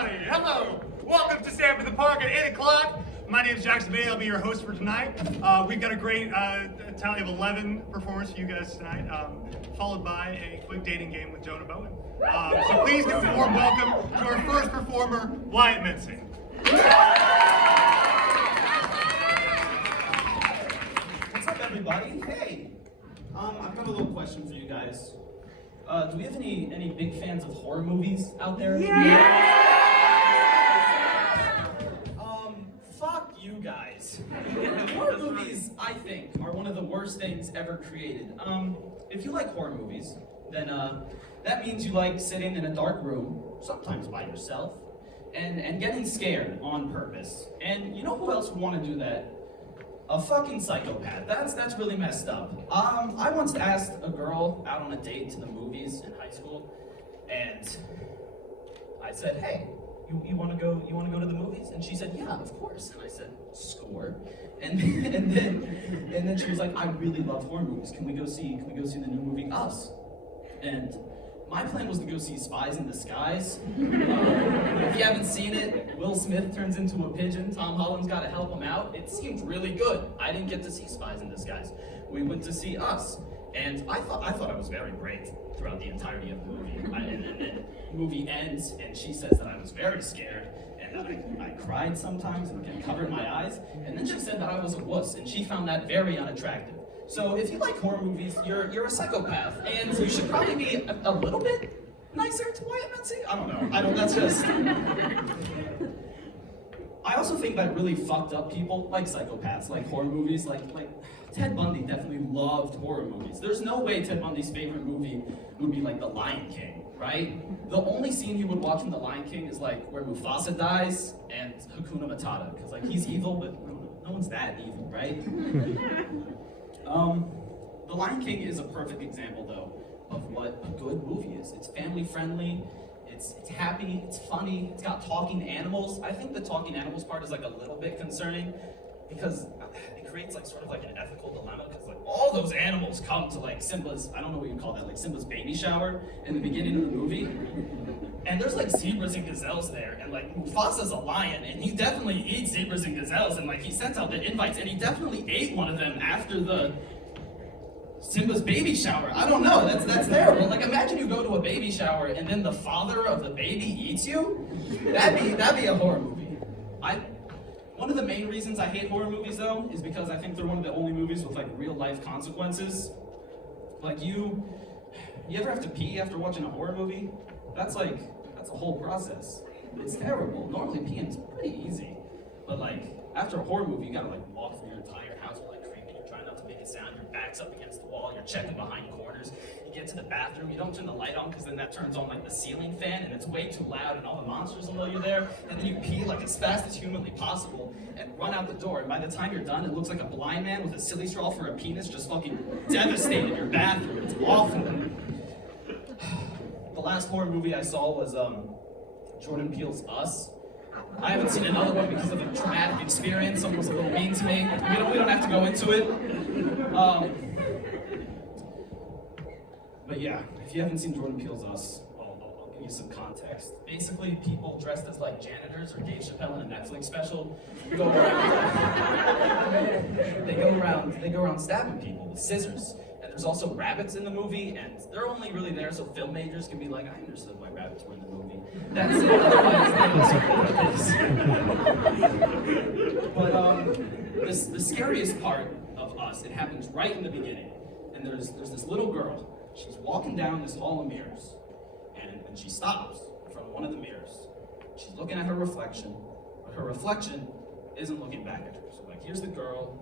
everybody. Hello. Welcome to Stand Up in the Park at 8 o'clock. My name is Jackson Bay. I'll be your host for tonight. We've got a great tally of 11 performers for you guys tonight, followed by a quick dating game with Jonah Bowen. So please give a warm welcome to our first performer, Wyatt Mincy. What's up, everybody? Hey, I've got a little question for you guys. Do we have any big fans of horror movies out there? Yeah! Fuck you guys. Horror movies, I think, are one of the worst things ever created. If you like horror movies, then that means you like sitting in a dark room, sometimes by yourself, and getting scared on purpose. And you know who else would want to do that? A fucking psychopath. That's really messed up. I once asked a girl out on a date to the movies in high school, and I said, "Hey, you want to go to the movies?" And she said, "Yeah, of course." And I said, "Score." And then she was like, "I really love horror movies. Can we go see the new movie Us?" And my plan was to go see Spies in Disguise. If you haven't seen it, Will Smith turns into a pigeon. Tom Holland's got to help him out. It seemed really good. I didn't get to see Spies in Disguise. We went to see Us, and I thought I was very brave throughout the entirety of the movie. And then the movie ends, and she says that I was very scared, and that I cried sometimes and covered my eyes. And then she said that I was a wuss, and she found that very unattractive. So if you like horror movies, you're a psychopath, and you should probably be a little bit nicer to Wyatt Mincy. That's just... I also think that really fucked up people like psychopaths, like horror movies, like Ted Bundy definitely loved horror movies. There's no way Ted Bundy's favorite movie would be like The Lion King, right? The only scene he would watch in The Lion King is like where Mufasa dies and Hakuna Matata, because like he's evil, but no one's that evil, right? The Lion King is a perfect example, though, of what a good movie is. It's family friendly, it's happy, it's funny, it's got talking animals. I think the talking animals part is like a little bit concerning because it creates like sort of like an ethical dilemma, because like all those animals come to like Simba's, I don't know what you call that, like Simba's baby shower in the beginning of the movie. And there's like zebras and gazelles there, and like Mufasa's a lion, and he definitely eats zebras and gazelles, and like he sends out the invites, and he definitely ate one of them after the Simba's baby shower. I don't know, that's terrible. Like imagine you go to a baby shower and then the father of the baby eats you? That'd be a horror movie. One of the main reasons I hate horror movies though is because I think they're one of the only movies with like real life consequences. Like you ever have to pee after watching a horror movie? That's a whole process. It's terrible. Normally peeing's pretty easy. But like after a horror movie you gotta like walk through your entire house with like creeping, you're trying not to make a sound, your back's up against the wall, you're checking behind corners, you get to the bathroom, you don't turn the light on because then that turns on like the ceiling fan and it's way too loud and all the monsters will know you're there, and then you pee like as fast as humanly possible and run out the door, and by the time you're done it looks like a blind man with a silly straw for a penis just fucking devastated your bathroom. It's awful. The last horror movie I saw was Jordan Peele's Us. I haven't seen another one because of a traumatic experience. Someone was a little mean to me. We don't have to go into it. But yeah, if you haven't seen Jordan Peele's Us, I'll give you some context. Basically, people dressed as like janitors or Dave Chappelle in a Netflix special go around. They go around stabbing people with scissors. And there's also rabbits in the movie, and they're only really there so filmmakers can be like, I understood why rabbits were in the movie. That's it. But the scariest part of Us, it happens right in the beginning. And there's this little girl. She's walking down this hall of mirrors, and she stops in front of one of the mirrors. She's looking at her reflection, but her reflection isn't looking back at her. So like, here's the girl,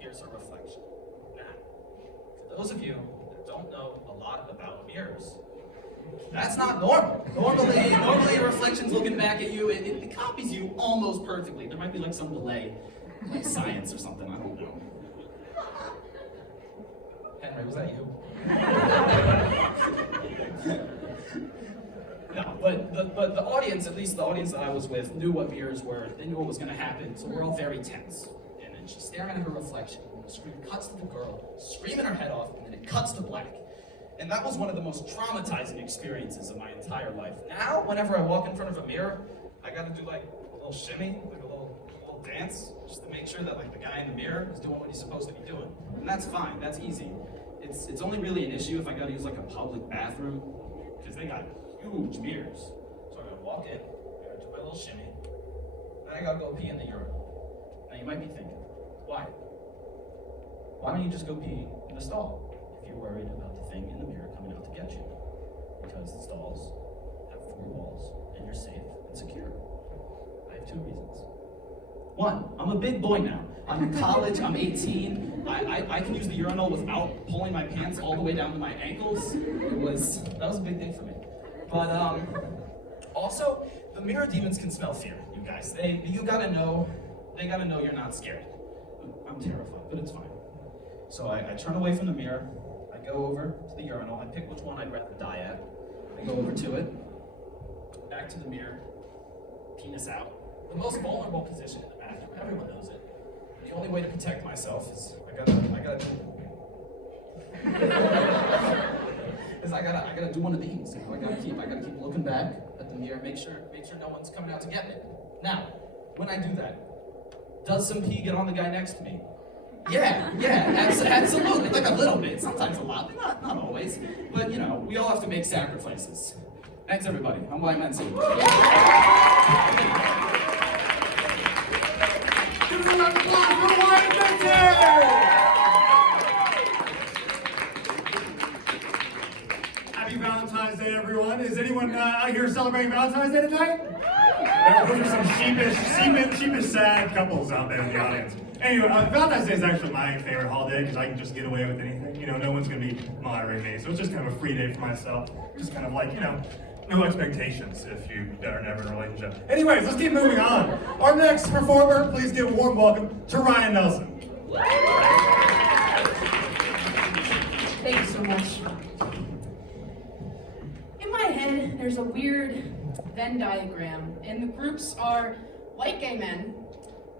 here's her reflection. For those of you that don't know a lot about mirrors, that's not normal. Normally a reflection's looking back at you, it copies you almost perfectly. There might be like some delay, like science or something, I don't know. Henry, was that you? No, but the audience, at least the audience that I was with, knew what mirrors were. They knew what was going to happen, so we're all very tense. And then she's staring at her reflection, and the screen cuts to the girl, screaming her head off, and then it cuts to black. And that was one of the most traumatizing experiences of my entire life. Now, whenever I walk in front of a mirror, I gotta do like a little shimmy, like a little dance, just to make sure that like the guy in the mirror is doing what he's supposed to be doing. And that's fine, that's easy. It's only really an issue if I gotta use like a public bathroom, because they got huge mirrors. So I gotta walk in, I gotta do my little shimmy, then I gotta go pee in the urinal. Now you might be thinking, why? Why don't you just go pee in the stall if you're worried about the thing in the mirror coming out to get you? Because the stalls have 4 walls and you're safe and secure. I have 2 reasons. 1, I'm a big boy now. I'm in college, I'm 18. I can use the urinal without pulling my pants all the way down to my ankles. That was a big thing for me. But also, the mirror demons can smell fear, you guys. They gotta know you're not scared. I'm terrified, but it's fine. So I turn away from the mirror, I go over to the urinal, I pick which one I'd rather die at. I go over to it, back to the mirror, penis out. The most vulnerable position in the bathroom, everyone knows it. The only way to protect myself is I gotta do one of these. I gotta keep looking back at the mirror, make sure no one's coming out to get me. Now, when I do that, does some pee get on the guy next to me? Yeah, absolutely. Like a little bit, sometimes a lot, but not always. But you know, we all have to make sacrifices. Thanks everybody. I'm Wyatt Mency. Give us a round of applause for Wyatt Mency! Happy Valentine's Day, everyone. Is anyone out here celebrating Valentine's Day tonight? Those are some sheepish, sad couples out there in the audience. Anyway, Valentine's Day is actually my favorite holiday because I can just get away with anything. You know, no one's going to be monitoring me, so it's just kind of a free day for myself. Just kind of like, you know, no expectations if you are never in a relationship. Anyways, let's keep moving on. Our next performer, please give a warm welcome to Ryan Nelson. Thank you so much. In my head, there's a weird Venn diagram, and the groups are white gay men,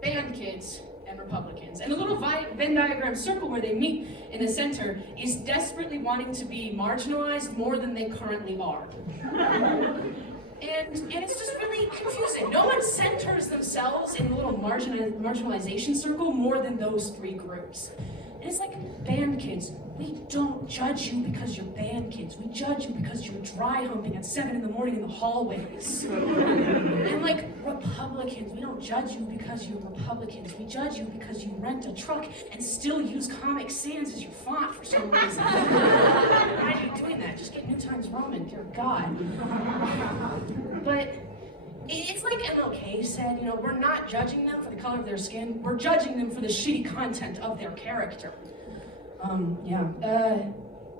band kids, and Republicans. And a little Venn diagram circle where they meet in the center is desperately wanting to be marginalized more than they currently are. And it's just really confusing. No one centers themselves in the little marginalization circle more than those 3 groups. And it's like, band kids, we don't judge you because you're band kids. We judge you because you're dry humping at 7 in the morning in the hallways. And like, Republicans, we don't judge you because you're Republicans. We judge you because you rent a truck and still use Comic Sans as your font for some reason. Why are you doing that? Just get New Times Roman, dear God. But it's like MLK said, you know, we're not judging them for the color of their skin, we're judging them for the shitty content of their character.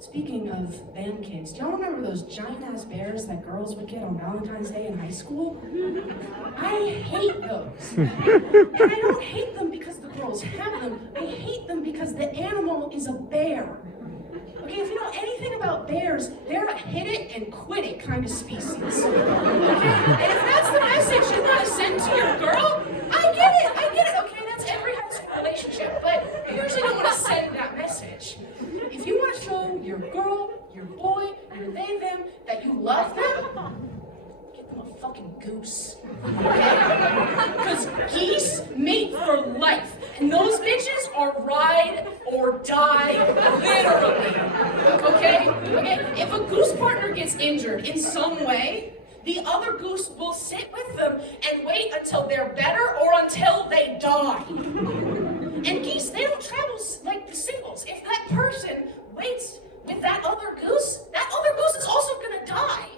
Speaking of band kids, do y'all remember those giant-ass bears that girls would get on Valentine's Day in high school? I hate those. And I don't hate them because the girls have them, I hate them because the animal is a bear. Okay, if you know anything about bears, they're a hit it and quit it kind of species. Okay? And if that's the message you want to send to your girl, I get it, okay? That's every high school relationship, but you usually don't want to send that message. If you want to show your girl, your boy, your they, them, that you love them, get them a fucking goose. Okay? Because geese mate for life. And those bitches are ride or die, literally. Okay? If a goose partner gets injured in some way, the other goose will sit with them and wait until they're better or until they die. And geese, they don't travel like the singles. If that person waits with that other goose is also gonna die.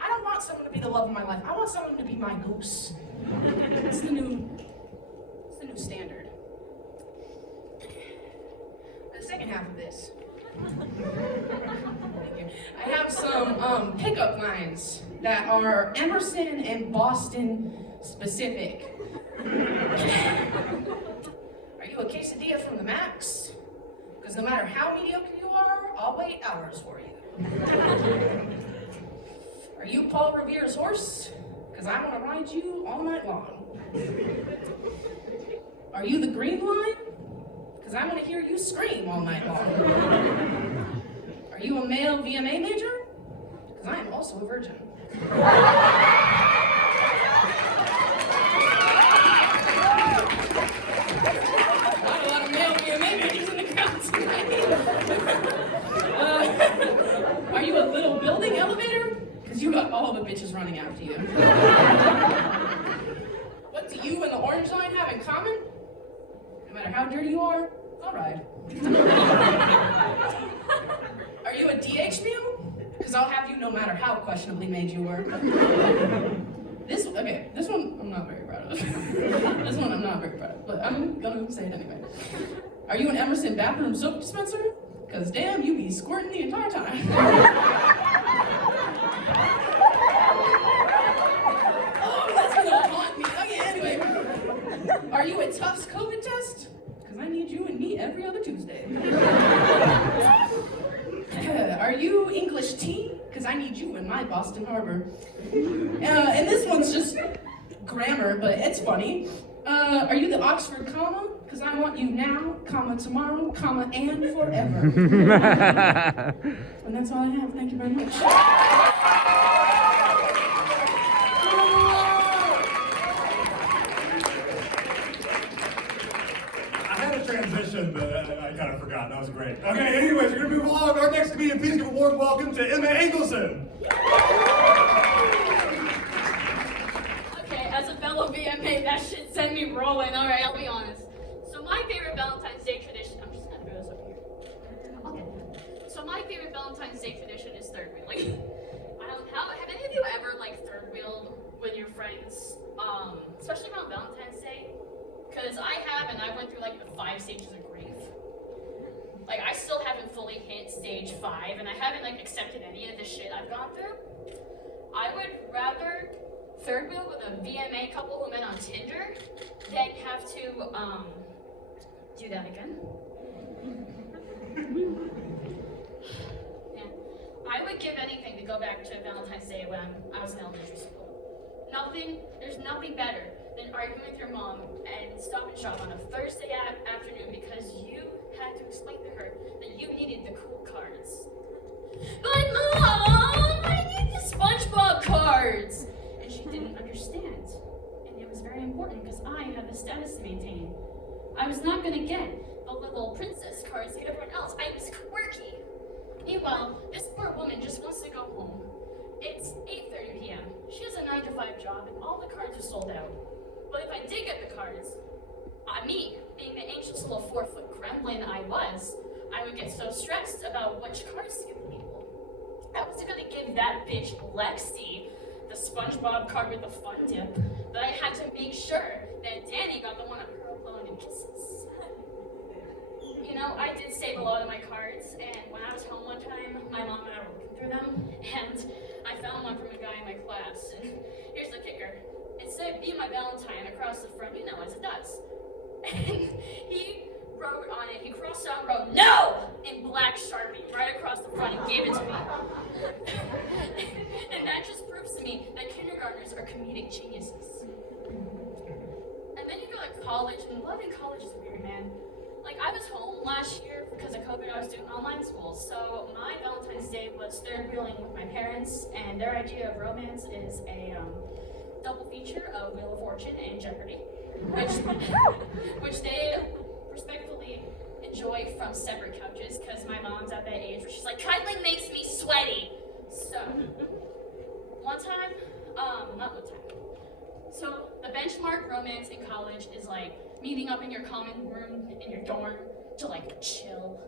I don't want someone to be the love of my life. I want someone to be my goose. It's the new standard. The second half of this. Thank you. I have some pickup lines that are Emerson and Boston specific. Are you a quesadilla from the Max? Because no matter how mediocre you are, I'll wait hours for you. Are you Paul Revere's horse? Because I want to ride you all night long. Are you the green line? Because I want to hear you scream all night long. you a male VMA major? Because I am also a virgin. Not a lot of male VMA majors in the crowd tonight. Are you a little building elevator? Because you got all the bitches running after you. What do you and the orange line have in common? No matter how dirty you are, I'll ride. Are you a DH meal? Because I'll have you no matter how questionably made you were. This one I'm not very proud of. This one I'm not very proud of, but I'm gonna say it anyway. Are you an Emerson bathroom soap dispenser? Because damn, you be squirting the entire time. Oh, that's gonna haunt me. Okay, anyway. Are you a Tufts COVID test? Because I need you and me every other Tuesday. Are you English tea? Because I need you in my Boston Harbor. And this one's just grammar, but it's funny. Are you the Oxford comma? Because I want you now, comma tomorrow, comma and forever. And that's all I have. Thank you very much. Transition, but I kind of forgot. That was great. Okay, anyways, we're gonna move along. Our next comedian, please give a warm welcome to Emma Engelson. Okay, as a fellow VMA, that shit sent me rolling. All right, I'll be honest. So my favorite Valentine's Day tradition. I'm just gonna throw this over here. Okay. So my favorite Valentine's Day tradition is third wheeling. Have any of you ever third wheeled with your friends, especially around Valentine's Day? Because I have, and I went through the 5 stages of grief. I still haven't fully hit stage 5, and I haven't accepted any of the shit I've gone through. I would rather third wheel with a VMA couple who met on Tinder than have to do that again. Yeah. I would give anything to go back to Valentine's Day when I was in elementary school. There's nothing better than arguing with your mom and Stop and Shop on a Thursday afternoon because you had to explain to her that you needed the cool cards. But Mom, I need the SpongeBob cards! And she didn't understand. And it was very important because I had the status to maintain. I was not going to get the little princess cards like everyone else. I was quirky. Meanwhile, this poor woman just wants to go home. It's 8:30 p.m. She has a 9-to-5 job and all the cards are sold out. But if I did get the cards, me, being the anxious little 4-foot gremlin I was, I would get so stressed about which cards to give people. I was gonna give that bitch Lexi the SpongeBob card with the fun dip, but I had to make sure that Danny got the one of her blowing and kisses. You know, I did save a lot of my cards, and when I was home one time, my mom and I were looking through them, and I found one from a guy in my class, and here's the kicker. It said, "Be my Valentine" across the front, as it does. And he wrote on it, he crossed out and wrote, "No!" in black Sharpie right across the front and gave it to me. And that just proves to me that kindergartners are comedic geniuses. And then you go to college, and love in college is weird, man. I was home last year because of COVID. I was doing online school, so my Valentine's Day was third wheeling with my parents, and their idea of romance is a double feature of Wheel of Fortune and Jeopardy, which they respectfully enjoy from separate couches because my mom's at that age where she's like, "Cuddling makes me sweaty." So not one time. So the benchmark romance in college is meeting up in your common room in your dorm to chill.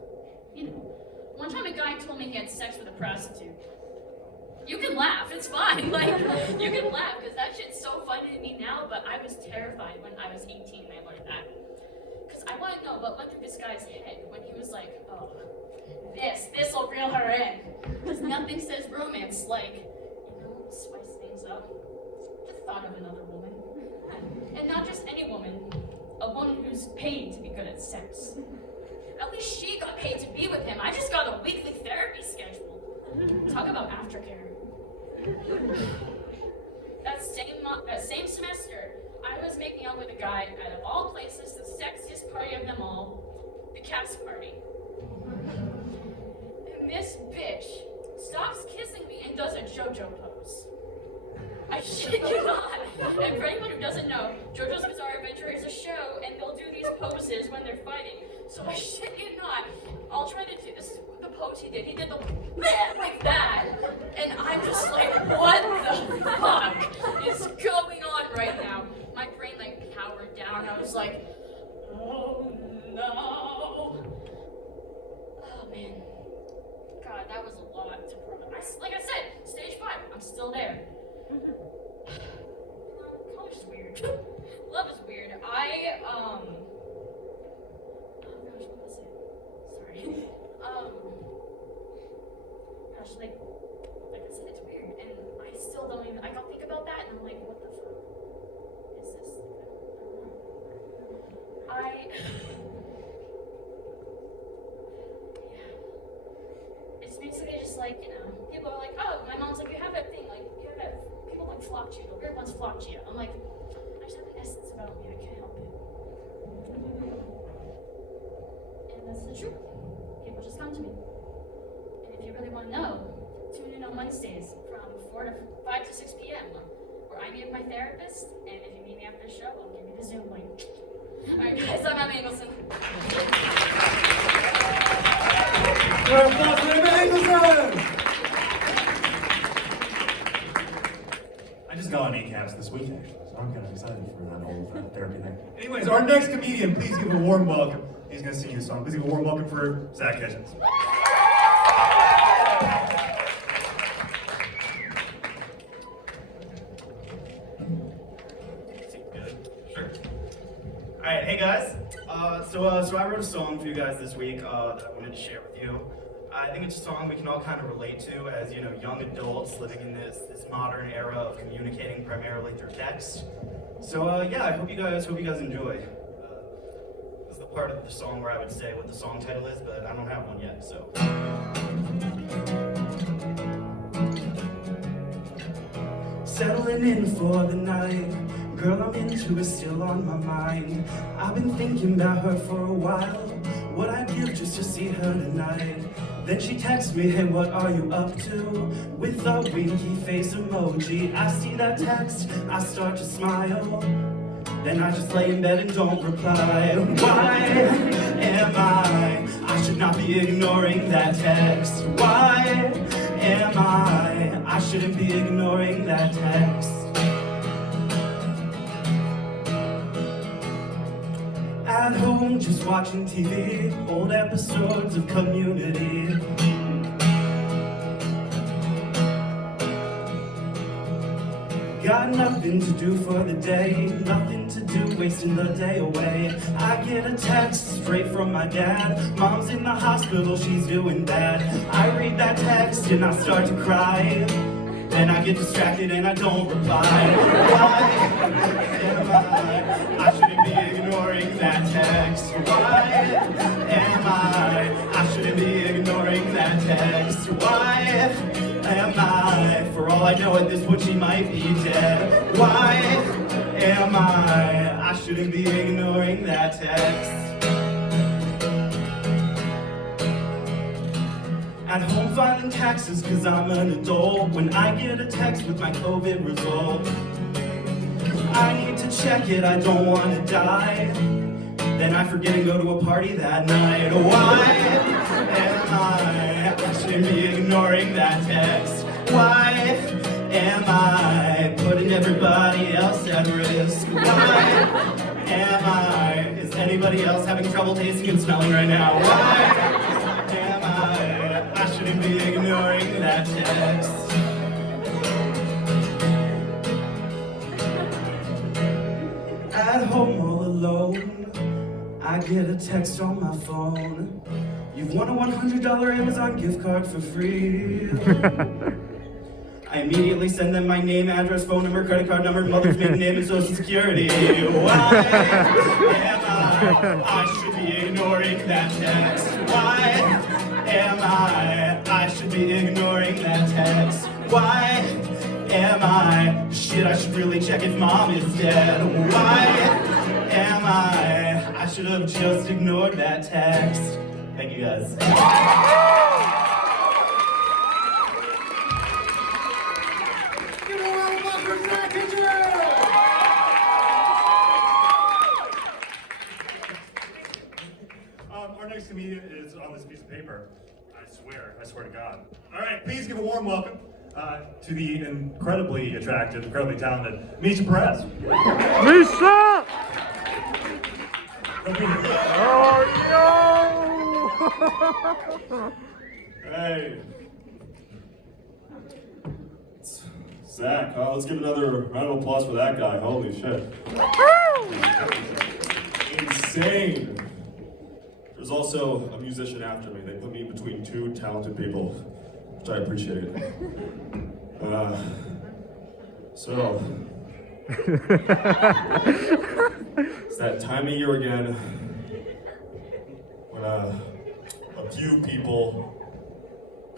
One time a guy told me he had sex with a prostitute. You can laugh, it's fine. You can laugh because that shit's so funny to me now, but I was terrified when I was 18 and I learned that. Because I want to know what went through this guy's head when he was like, "Oh, this'll reel her in." Because nothing says romance spice things up. The thought of another woman. And not just any woman, a woman who's paid to be good at sex. At least she got paid to be with him. I just got a weekly therapy schedule. Talk about aftercare. That same semester, I was making out with a guy at, of all places, the sexiest party of them all, the cast party. this bitch stops kissing me and does a JoJo pose. I shit you not. And for anyone who doesn't know, JoJo's Bizarre Adventure is a show, and they'll do these poses when they're fighting. So I shit you not. I'll try to do this. Is the pose he did. He did the like that, and I'm just like, what the fuck is going on right now? My brain like powered down. I was like, oh no. Oh man. God, that was a lot to process. Like I said, stage 5. I'm still there. College is weird. Love is weird. Oh gosh, what was it? Sorry. Gosh, like I said, it's weird, and I still don't even. I don't think about that, and I'm like, what the fuck is this? I it's basically just like, you know, people are like, oh, my mom's like, you have that thing, like, you have that, people like flock to you, the weird ones flock to you. I'm like, I just have an essence about me, I can't help it. And that's the truth. People just come to me. And if you really want to know, tune in on Wednesdays from 5 to 6 p.m. where I meet with my therapist, and if you meet me after the show, I'll give you the Zoom link. Alright guys, I'm Emma Engelson. I just got on ACABS this week, actually, so I'm kind of excited for that whole therapy thing. Anyways, our next comedian, please give a warm welcome. He's going to sing you a song. Please give a warm welcome for Zach Hitchens. Sure. Alright, hey guys. So I wrote a song for you guys this week that I wanted to share with you. I think it's a song we can all kind of relate to as, you know, young adults living in this modern era of communicating primarily through text. So yeah, I hope you guys enjoy. This is the part of the song where I would say what the song title is, but I don't have one yet, so. Settling in for the night. Girl I'm into is still on my mind. I've been thinking about her for a while. What I'd give just to see her tonight. Then she texts me, hey, what are you up to? With a winky face emoji. I see that text, I start to smile. Then I just lay in bed and don't reply. Why am I should not be ignoring that text. Why am I shouldn't be ignoring that text. At home, just watching TV, old episodes of Community. Got nothing to do for the day, nothing to do, wasting the day away. I get a text straight from my dad. Mom's in the hospital, she's doing bad. I read that text and I start to cry. Then I get distracted and I don't reply. Why am I shouldn't be ignoring that text. Why am I shouldn't be ignoring that text. Why am I, for all I know at this point she might be dead. Why am I shouldn't be ignoring that text. At home filing taxes cause I'm an adult. When I get a text with my COVID result, I need to check it, I don't want to die. Then I forget and go to a party that night. Why am I shouldn't be ignoring that text. Why am I putting everybody else at risk? Why am I, is anybody else having trouble tasting and smelling right now? Why am I shouldn't be ignoring that text. At home all alone, I get a text on my phone. You've won a $100 Amazon gift card for free. I immediately send them my name, address, phone number, credit card number, mother's maiden name, and social security. Why am I should be ignoring that text. Why am I should be ignoring that text. Why am I, shit, I should really check if mom is dead. Why am I should have just ignored that text. Thank you guys. teacher! Our next comedian is on this piece of paper. I swear to God. All right, please give a warm welcome to the incredibly attractive, incredibly talented Misha Perez. Misha! Oh no! Hey. It's Zach. Let's give another round of applause for that guy. Holy shit. Insane. There's also a musician after me. They put me between two talented people, which I appreciate. So, it's that time of year again when a few people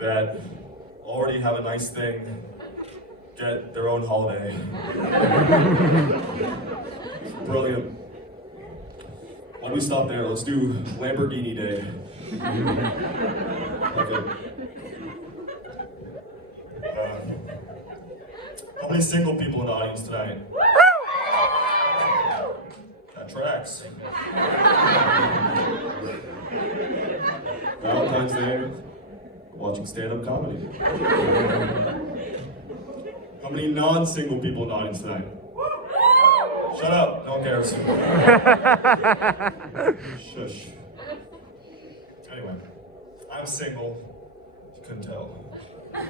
that already have a nice thing get their own holiday. Brilliant. Why don't we stop there? Let's do Lamborghini Day. Okay. How many single people in the audience tonight? That tracks. Valentine's Day, watching stand-up comedy. How many non-single people in the audience tonight? Shut up, no one cares. Shush. Anyway, I'm single, you couldn't tell. And,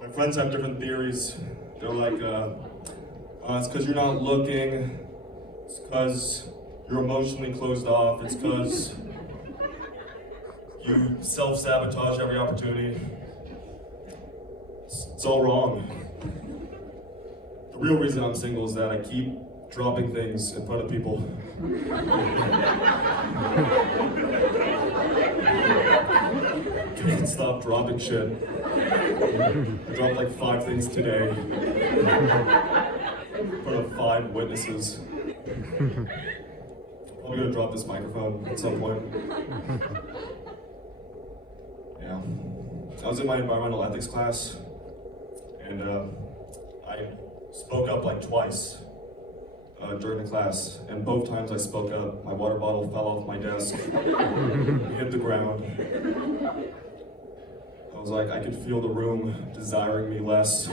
my friends have different theories. They're like, it's because you're not looking, it's because you're emotionally closed off, it's because you self-sabotage every opportunity. It's all wrong. The real reason I'm single is that I keep dropping things in front of people. Can't stop dropping shit. I dropped like 5 things today in front of 5 witnesses. Probably gonna drop this microphone at some point. Yeah. I was in my environmental ethics class, and I spoke up like twice during the class, and both times I spoke up, my water bottle fell off my desk, hit the ground. I was like, I could feel the room desiring me less. So,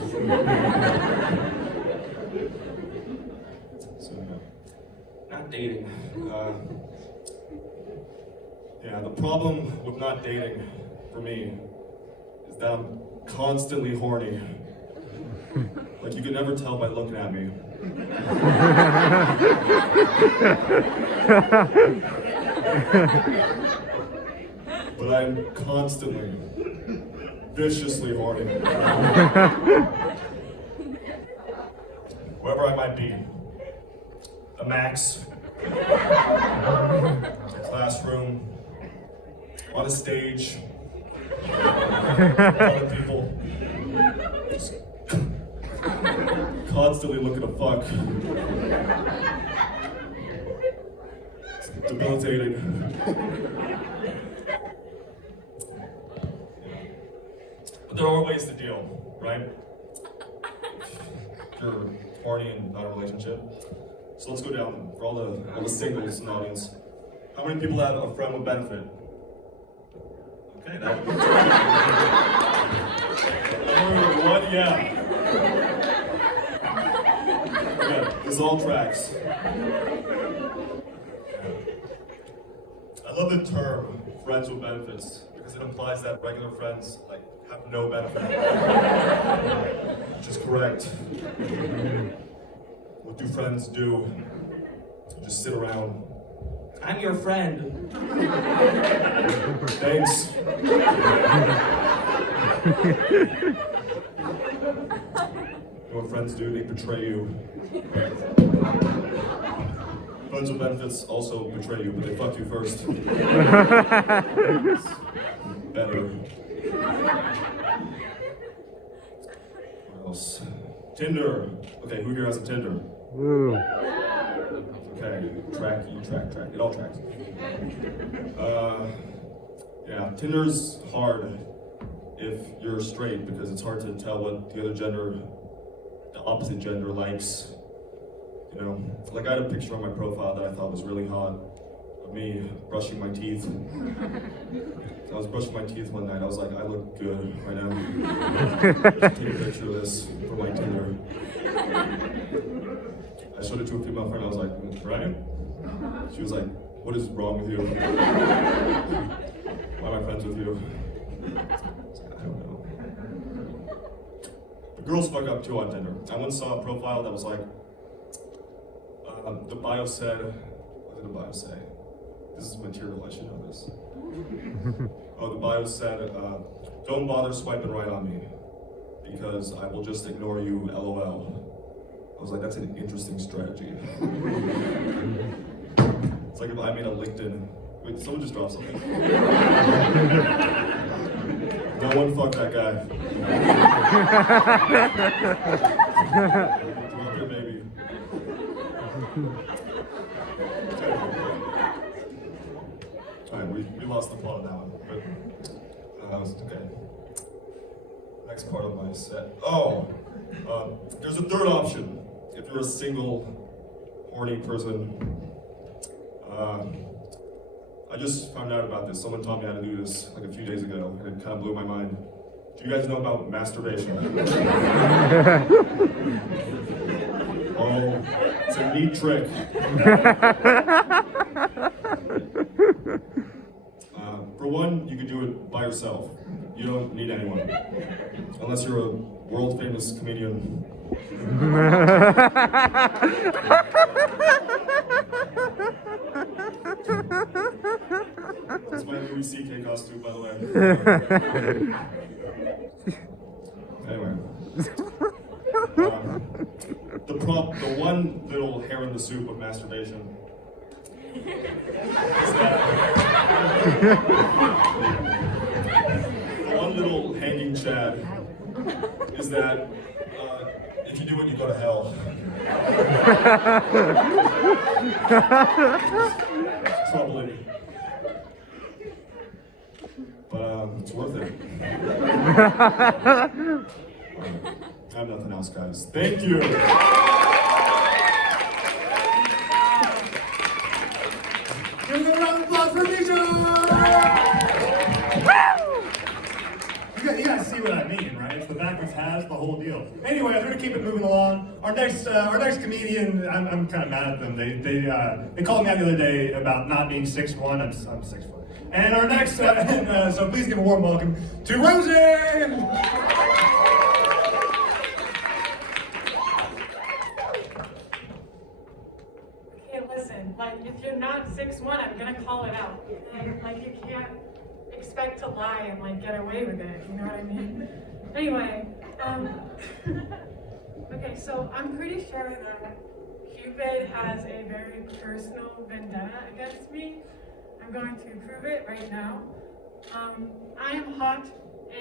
yeah. Not dating. Yeah, the problem with not dating, for me, is that I'm constantly horny. Like, you can never tell by looking at me. But I'm constantly, viciously horny. Wherever I might be. The max. The classroom. On a stage. Other people. Just constantly looking to fuck. It's debilitating. But there are ways to deal, right? If you're horny and not in a relationship. So let's go down for all the singles in the audience. How many people have a friend with benefit? Okay, that would be one, yeah. Okay, this all tracks. I love the term friends with benefits because it implies that regular friends have no benefit. Which is correct. What do friends do? Just sit around. I'm your friend. Thanks. You know what friends do? They betray you. Friends with benefits also betray you, but they fuck you first. It's better. What else? Tinder. Okay, who here has a Tinder? Woo. Okay, track. It all tracks. Yeah, Tinder's hard if you're straight, because it's hard to tell what the other gender, the opposite gender likes. You know, like I had a picture on my profile that I thought was really hot of me brushing my teeth. I was brushing my teeth one night. I was like, I look good right now. Just take a picture of this for my Tinder. I showed it to a female friend. I was like, right? She was like, what is wrong with you? Why am I friends with you? I don't know. The girls fuck up too on Tinder. I once saw a profile that was like, the bio said, what did the bio say? This is material, I should know this. Oh, the bio said, don't bother swiping right on me because I will just ignore you, LOL. I was like, that's an interesting strategy. It's like if I made a LinkedIn. Wait, someone just dropped something. No one fuck that guy. Drop it, baby. Alright, we lost the plot of that one, but okay. Next part of my set. Oh, there's a third option. If you're a single, horny person, I just found out about this. Someone taught me how to do this like a few days ago, and it kind of blew my mind. Do you guys know about masturbation? Oh, it's a neat trick. For one, you can do it by yourself. You don't need anyone. Unless you're a world famous comedian. That's my Louis C.K. costume, by the way. Anyway. The one little hair in the soup of masturbation is that the one little hanging chad is that if you do it, you go to hell. It's troubling. But it's worth it. I have nothing else, guys. Thank you. Give a round of applause for Misha! You guys see what I mean, right? It's the backwards has the whole deal. Anyway, we're gonna keep it moving along. Our next comedian, I'm kind of mad at them. They called me out the other day about not being 6'1". I'm 6 foot. And our next, so please give a warm welcome to Rosie. Listen, like, if you're not 6'1", I'm gonna call it out. And, like, you can't expect to lie and, like, get away with it, you know what I mean? Anyway, okay, so I'm pretty sure that Cupid has a very personal vendetta against me. I'm going to prove it right now. I am hot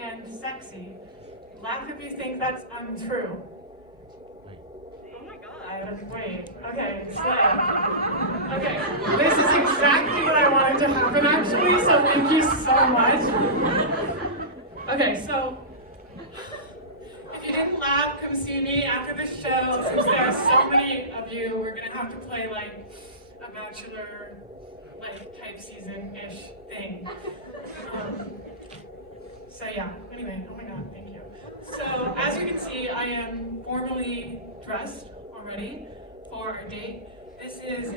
and sexy. Laugh if you think that's untrue. Wait, okay, slay. Okay, this is exactly what I wanted to happen actually, so thank you so much. Okay, so, if you didn't laugh, come see me after the show. Since there are so many of you, we're gonna have to play like a Bachelor, like, type season-ish thing. So yeah, anyway, oh my god, thank you. So, as you can see, I am formally dressed already for our date. This is a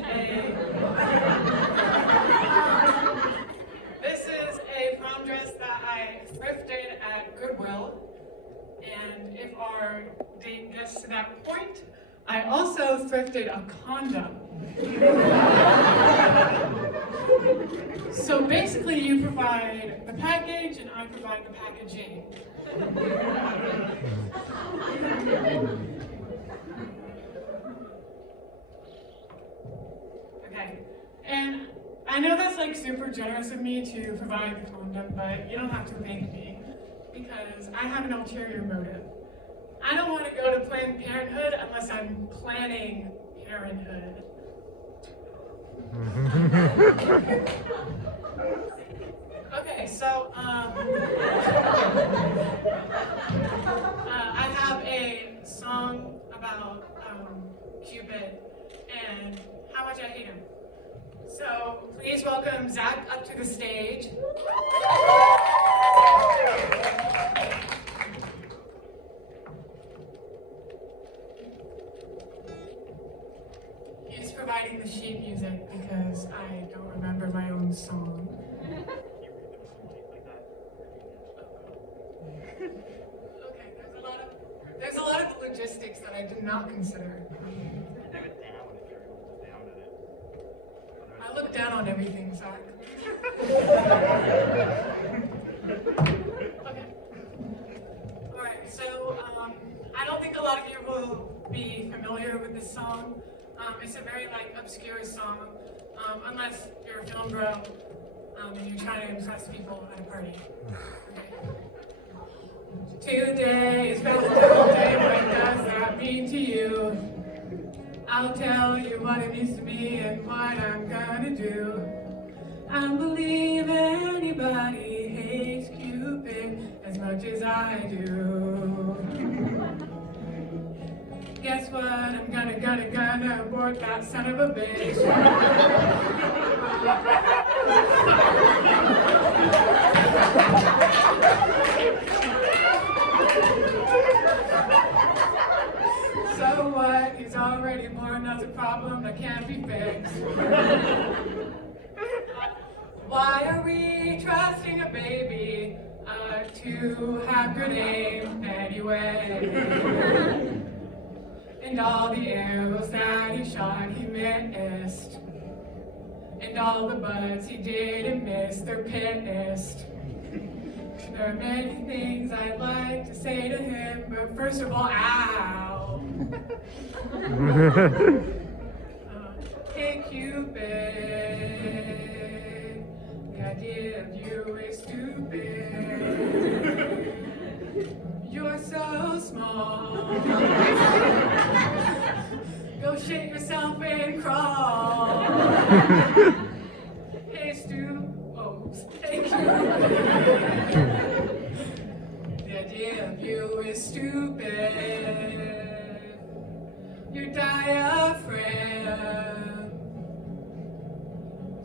prom dress that I thrifted at Goodwill. And if our date gets to that point, I also thrifted a condom. So basically you provide the package and I provide the packaging. Okay, and I know that's like super generous of me to provide the condom, but you don't have to thank me because I have an ulterior motive. I don't want to go to Planned Parenthood unless I'm planning parenthood. Okay, so, song about Cupid and how much I hate him. So please welcome Zach up to the stage. He's providing the sheet music because I don't remember my own song. Okay, there's a lot of logistics that I did not consider. I look down on everything, Zach. Okay. Alright, so I don't think a lot of you will be familiar with this song. It's a very obscure song, unless you're a film bro and you're trying to impress people at a party. Okay. Today is Valentine's Day, what does that mean to you? I'll tell you what it means to me and what I'm gonna do. I don't believe anybody hates Cupid as much as I do. Guess what? I'm gonna abort that son of a bitch. So what? He's already born, that's a problem that can't be fixed. Why are we trusting a baby to have good aim anyway? And all the arrows that he shot, he missed. And all the butts he didn't miss, they're pissed. There are many things I'd like to say to him, but first of all, ow. Hey Cupid, the idea of you is stupid. You're so small. Go shit yourself and crawl. Hey hey Cupid. The idea of you is stupid. Your diaphragm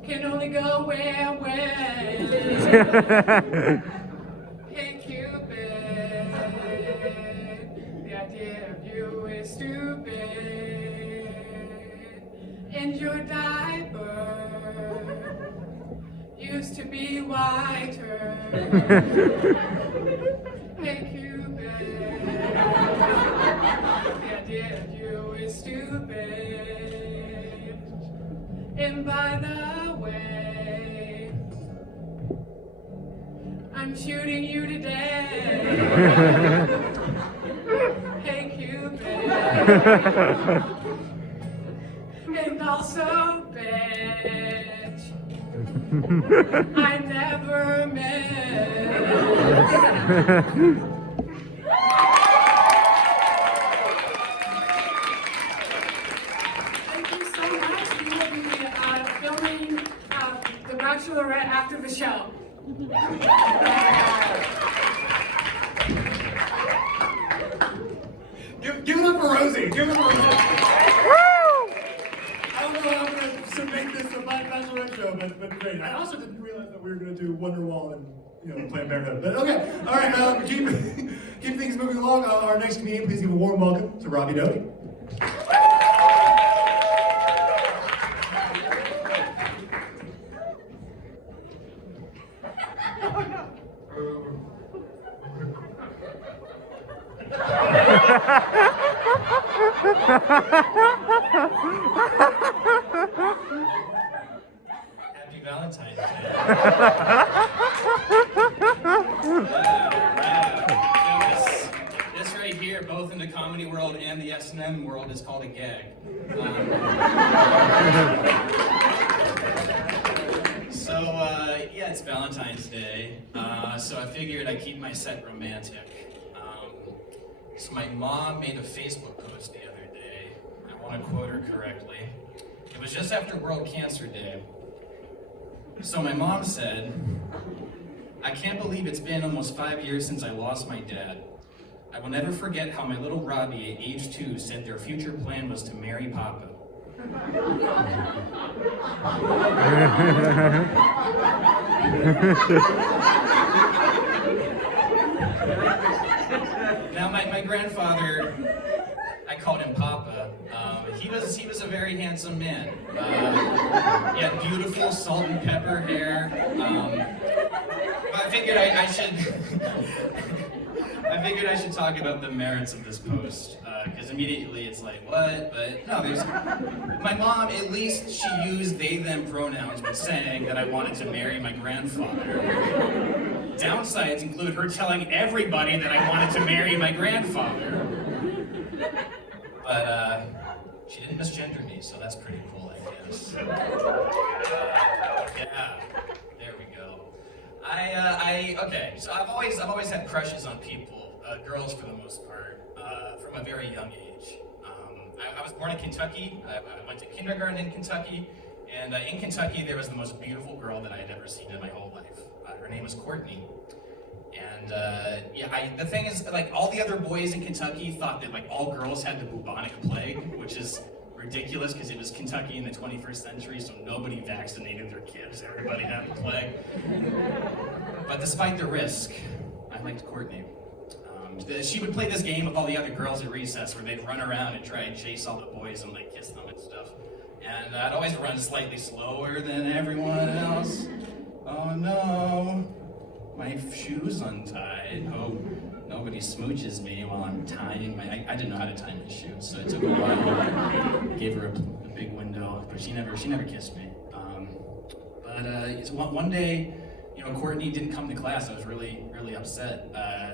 can only go where. Hey Cupid, the idea of you is stupid. And your diaper used to be whiter. Hey Cupid, the idea of you is stupid. And by the way, I'm shooting you today. Hey Cupid. And also, bitch, I never miss. Thank you so much. We will be filming The Bachelorette after the show. Give it up for Rosie. Give it up for Rosie. I don't know how I'm going to submit this to my Bachelorette show, but great. I also didn't realize that we were going to do Wonderwall and Planned Parenthood. But okay, all right. Keep things moving along. Our next comedian, please give a warm welcome to Robbie Doty. Happy Valentine's Day. This right here, both in the comedy world and the S&M world, is called a gag. Yeah, it's Valentine's Day, so I figured I'd keep my set romantic. So my mom made a Facebook post the other day. I want to quote her correctly. It was just after World Cancer Day. So my mom said, "I can't believe it's been almost 5 years since I lost my dad. I will never forget how my little Robbie at age 2 said their future plan was to marry Papa. Now my grandfather, I called him Papa. He was a very handsome man. He had beautiful salt and pepper hair. But I figured I should talk about the merits of this post, because immediately it's like, what? But no, my mom, at least she used they, them pronouns when saying that I wanted to marry my grandfather. Downsides include her telling everybody that I wanted to marry my grandfather. But she didn't misgender me, so that's pretty cool, I guess. Yeah, there we go. Okay, so I've always had crushes on people, girls for the most part, from a very young age. I was born in Kentucky. I went to kindergarten in Kentucky, and in Kentucky there was the most beautiful girl that I had ever seen in my whole life. Her name was Courtney. And the thing is, like, all the other boys in Kentucky thought that like all girls had the bubonic plague, which is ridiculous because it was Kentucky in the 21st century, so nobody vaccinated their kids. Everybody had the plague. But despite the risk, I liked Courtney. She would play this game with all the other girls at recess where they'd run around and try and chase all the boys and like kiss them and stuff. And I'd always run slightly slower than everyone else. Oh no, my shoe's untied. Hope nobody smooches me while I'm tying my. I didn't know how to tie my shoes, so it took a while. Gave her a big window, but she never kissed me. So one day, you know, Courtney didn't come to class. I was really upset,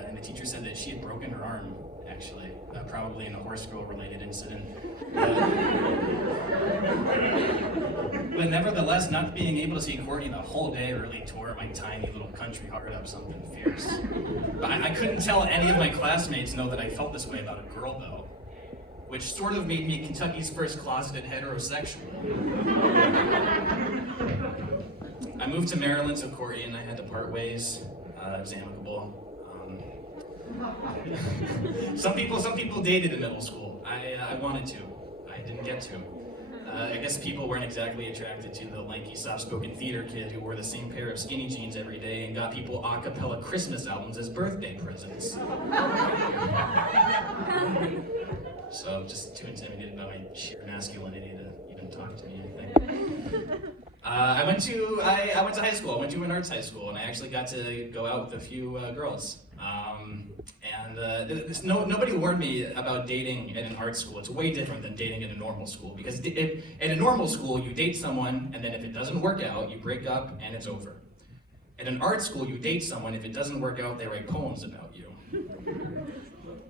and the teacher said that she had broken her arm, actually, probably in a horse girl related incident. But nevertheless, not being able to see Courtney the whole day really tore my tiny little country heart up something fierce. But I couldn't tell any of my classmates know that I felt this way about a girl, though, which sort of made me Kentucky's first closeted heterosexual. I moved to Maryland, so Courtney and I had to part ways. It was amicable. Some people dated in middle school. I wanted to. I didn't get to. I guess people weren't exactly attracted to the lanky, soft-spoken theater kid who wore the same pair of skinny jeans every day and got people a cappella Christmas albums as birthday presents. So I'm just too intimidated by my sheer masculinity to even talk to me, I think. I went to high school. I went to an arts high school, and I actually got to go out with a few girls. Nobody warned me about dating at an art school. It's way different than dating at a normal school, because at a normal school, you date someone, and then if it doesn't work out, you break up, and it's over. At an art school, you date someone, if it doesn't work out, they write poems about you.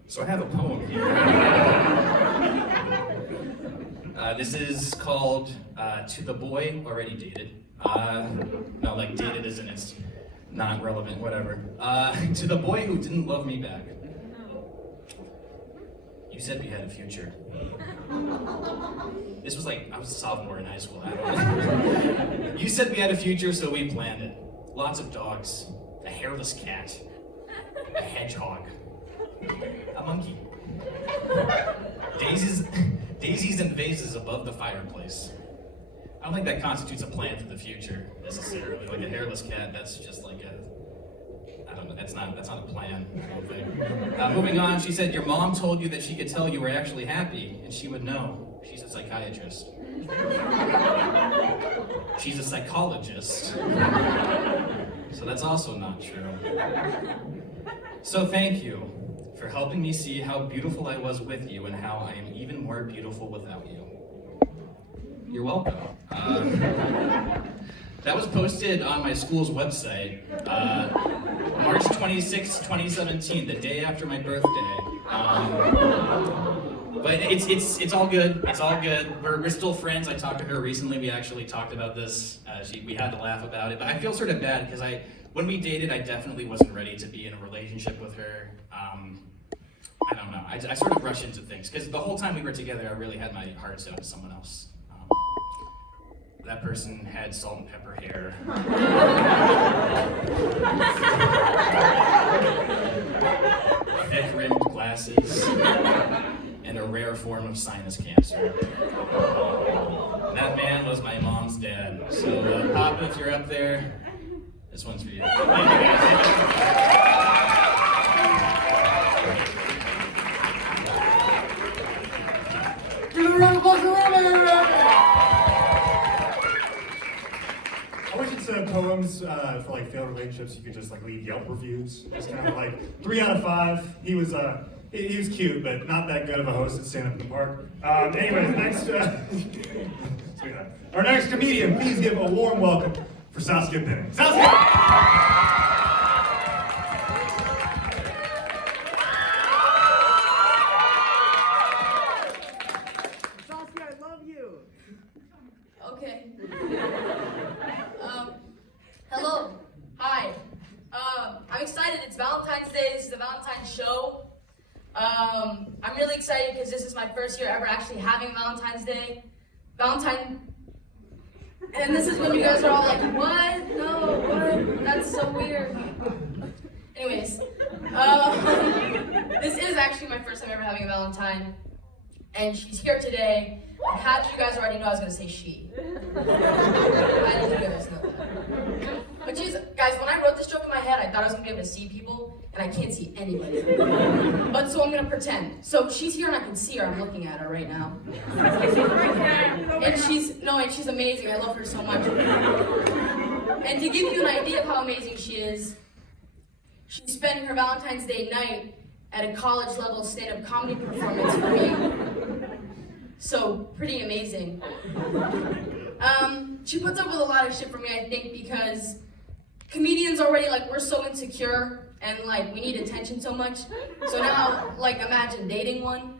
So I have a poem here. This is called To the Boy Already Dated. No, like dated as in it's not relevant, whatever. To the boy who didn't love me back. You said we had a future. This was like, I was a sophomore in high school. You said we had a future, so we planned it. Lots of dogs, a hairless cat, a hedgehog, a monkey. Daisies and vases above the fireplace. I don't think that constitutes a plan for the future, necessarily. Like a hairless cat, that's just like I don't know, that's not a plan, I don't think. Moving on, she said, your mom told you that she could tell you were actually happy, and she would know. She's a psychiatrist. She's a psychologist. So that's also not true. So thank you for helping me see how beautiful I was with you and how I am even more beautiful without you. You're welcome. That was posted on my school's website, March 26, 2017, the day after my birthday. But it's all good. It's all good. We're still friends. I talked to her recently. We actually talked about this. We had to laugh about it. But I feel sort of bad because when we dated, I definitely wasn't ready to be in a relationship with her. I don't know. I sort of rushed into things because the whole time we were together, I really had my heart set on someone else. That person had salt and pepper hair. Thick-rimmed glasses. glasses, and a rare form of sinus cancer. That man was my mom's dad. So, Papa, if you're up there, this one's for you. Thank you, guys. I wish it said poems for like failed relationships. You could just like leave Yelp reviews. Just kind of like 3 out of 5. He was cute, but not that good of a host at Standup in the Park. Anyways, next our next comedian, please give a warm welcome for Saskia Penning. Saskia. Okay. Hello. Hi. I'm excited. It's Valentine's Day. This is the Valentine show. I'm really excited because this is my first year ever actually having Valentine's Day. And this is when you guys are all like, what? No, what? That's so weird. Anyways, this is actually my first time ever having a Valentine. And she's here today. And half of you guys already know I was going to say she. I didn't you guys know that. But guys, when I wrote this joke in my head, I thought I was going to be able to see people, and I can't see anybody. But so I'm going to pretend. So she's here and I can see her. I'm looking at her right now. And she's amazing. I love her so much. And to give you an idea of how amazing she is, she's spending her Valentine's Day night at a college-level stand-up comedy performance for me. So, pretty amazing. She puts up with a lot of shit for me, I think, because comedians already, like, we're so insecure and, like, we need attention so much. So now, like, imagine dating one.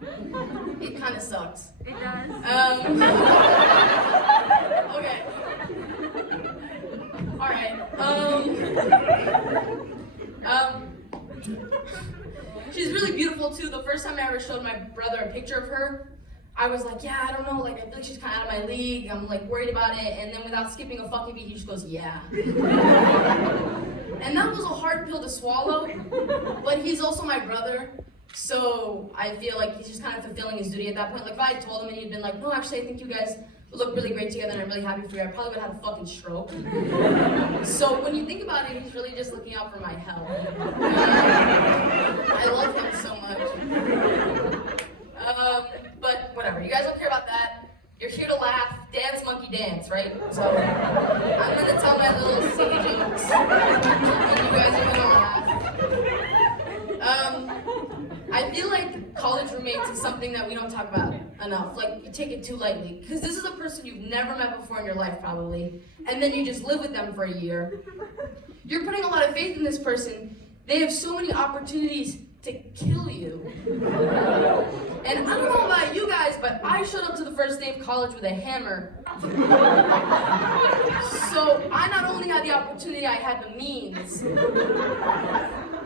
It kind of sucks. It does. Okay. All right. She's really beautiful, too. The first time I ever showed my brother a picture of her, I was like, yeah, I don't know, like, I feel like she's kind of out of my league. I'm, like, worried about it. And then without skipping a fucking beat, he just goes, yeah. And that was a hard pill to swallow, but he's also my brother. So I feel like he's just kind of fulfilling his duty at that point. Like, if I had told him and he'd been like, no, actually, I think you guys would look really great together and I'm really happy for you, I probably would have had a fucking stroke. So when you think about it, he's really just looking out for my health. I love him so much. But whatever, you guys don't care about that. You're here to laugh, dance, monkey dance, right? So I'm gonna tell my little silly jokes, and you guys are gonna laugh. I feel like college roommates is something that we don't talk about enough. Like, you take it too lightly. Because this is a person you've never met before in your life, probably. And then you just live with them for a year. You're putting a lot of faith in this person. They have so many opportunities to kill you. And I don't know about you guys, but I showed up to the first day of college with a hammer. So I not only had the opportunity, I had the means.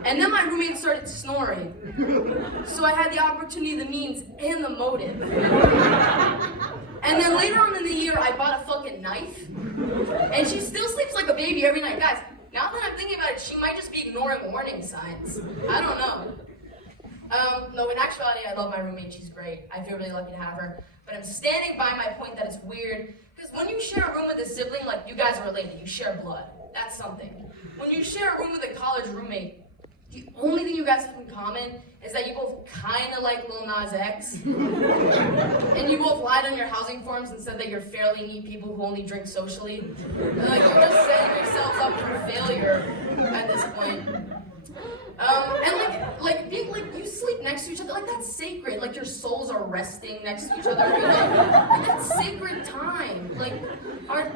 And then my roommate started snoring. So I had the opportunity, the means, and the motive. And then later on in the year, I bought a fucking knife. And she still sleeps like a baby every night. Guys, now that I'm thinking about it, she might just be ignoring warning signs. I don't know. No, in actuality, I love my roommate. She's great. I feel really lucky to have her. But I'm standing by my point that it's weird. Because when you share a room with a sibling, like, you guys are related. You share blood. That's something. When you share a room with a college roommate, the only thing you guys have in common is that you both kind of like Lil Nas X. And you both lied on your housing forms and said that you're fairly neat people who only drink socially. And, like, you're just setting yourselves up for failure at this point. And like you sleep next to each other, like, that's sacred. Like, your souls are resting next to each other. You know? Like, that's sacred time. Like,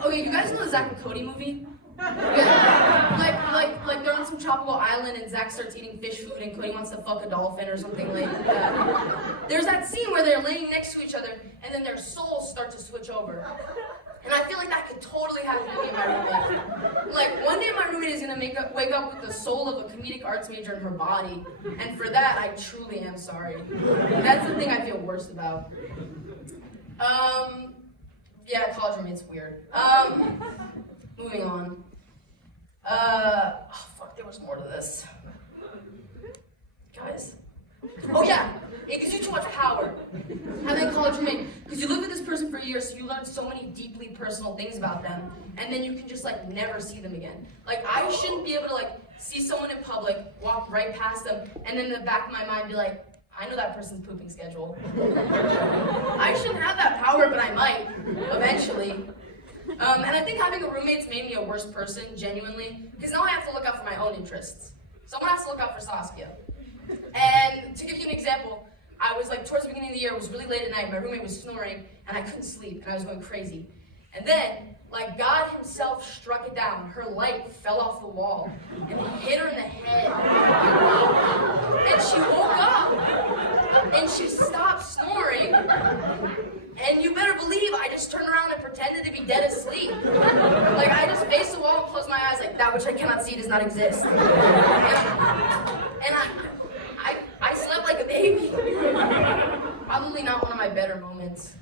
okay, you guys know the Zack and Cody movie? Yeah. Like they're on some tropical island and Zach starts eating fish food and Cody wants to fuck a dolphin or something like that. There's that scene where they're laying next to each other and then their souls start to switch over. And I feel like that could totally happen to me and my roommate. Like, one day my roommate is gonna wake up with the soul of a comedic arts major in her body. And for that, I truly am sorry. That's the thing I feel worst about. Yeah, college roommate's weird. Moving on. Oh fuck, there was more to this. Guys. Oh yeah, It gives you too much power. Having a college roommate, because you live with this person for years, so you learn so many deeply personal things about them, and then you can just like never see them again. Like I shouldn't be able to like see someone in public, walk right past them, and then in the back of my mind be like, I know that person's pooping schedule. I shouldn't have that power, but I might, eventually. And I think having a roommate's made me a worse person, genuinely, because now I have to look out for my own interests. Someone has to look out for Saskia. And to give you an example, I was like, towards the beginning of the year, it was really late at night, my roommate was snoring, and I couldn't sleep, and I was going crazy. And then, like God himself struck it down. Her light fell off the wall, and hit her in the head. And she woke up, and she stopped snoring, and you better believe I just turned around and pretended to be dead asleep. Like I just faced the wall and closed my eyes like, that which I cannot see does not exist. And I slept like a baby. Probably not one of my better moments.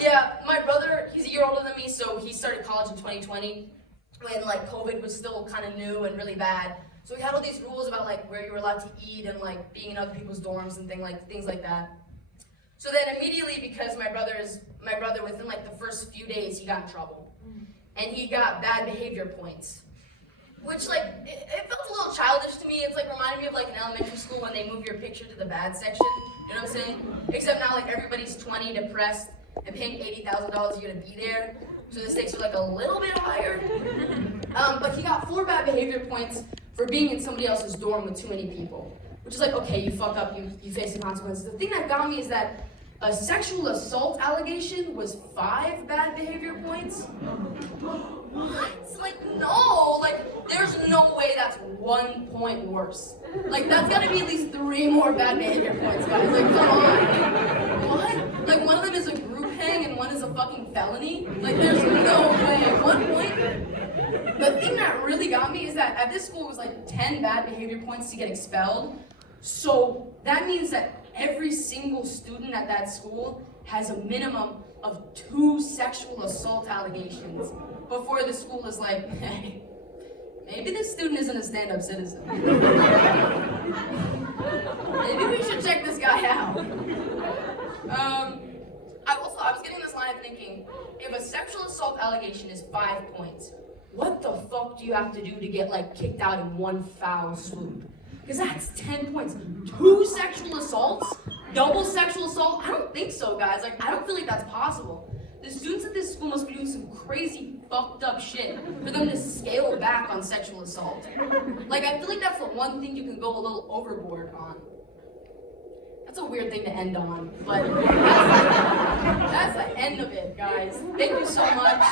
Yeah, my brother, he's a year older than me, so he started college in 2020 when like COVID was still kind of new and really bad. So we had all these rules about like where you were allowed to eat and like being in other people's dorms and things like that. So then immediately, because my brother within like the first few days he got in trouble, and he got bad behavior points. Which, like, it felt a little childish to me. It's, like, reminded me of, like, in elementary school when they move your picture to the bad section. You know what I'm saying? Except now, like, everybody's 20, depressed, and paying $80,000 a year to be there. So the stakes are, like, a little bit higher. But he got 4 bad behavior points for being in somebody else's dorm with too many people. Which is like, okay, you fuck up, you face the consequences. The thing that got me is that a sexual assault allegation was 5 bad behavior points. What? Like, no, like, there's no way that's 1 point worse. Like, that's gotta be at least 3 more bad behavior points, guys. Like, come on. What? Like, one of them is a group hang and one is a fucking felony? Like, there's no way. 1 point? The thing that really got me is that at this school it was like 10 bad behavior points to get expelled. So that means that every single student at that school has a minimum of 2 sexual assault allegations before the school is like, hey, maybe this student isn't a stand-up citizen. Maybe we should check this guy out. I was getting this line of thinking, if a sexual assault allegation is 5 points, what the fuck do you have to do to get like kicked out in 1 foul swoop? Because that's 10 points. 2 sexual assaults? Double sexual assault? I don't think so, guys. Like, I don't feel like that's possible. The students at this school must be doing some crazy fucked up shit for them to scale back on sexual assault. Like, I feel like that's the one thing you can go a little overboard on. That's a weird thing to end on, but that's the end of it, guys. Thank you so much.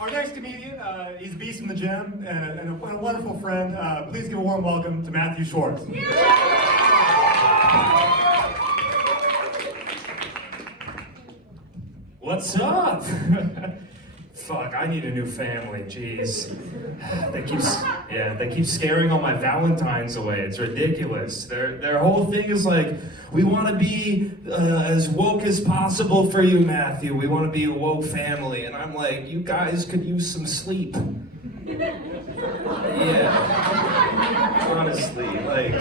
Our next comedian, he's a beast in the gym and a wonderful friend. Please give a warm welcome to Matthew Schwartz. What's up? Fuck, I need a new family, jeez. They keep scaring all my Valentines away. It's ridiculous. Their whole thing is like, we want to be as woke as possible for you, Matthew. We want to be a woke family. And I'm like, you guys could use some sleep. Yeah. Honestly, like,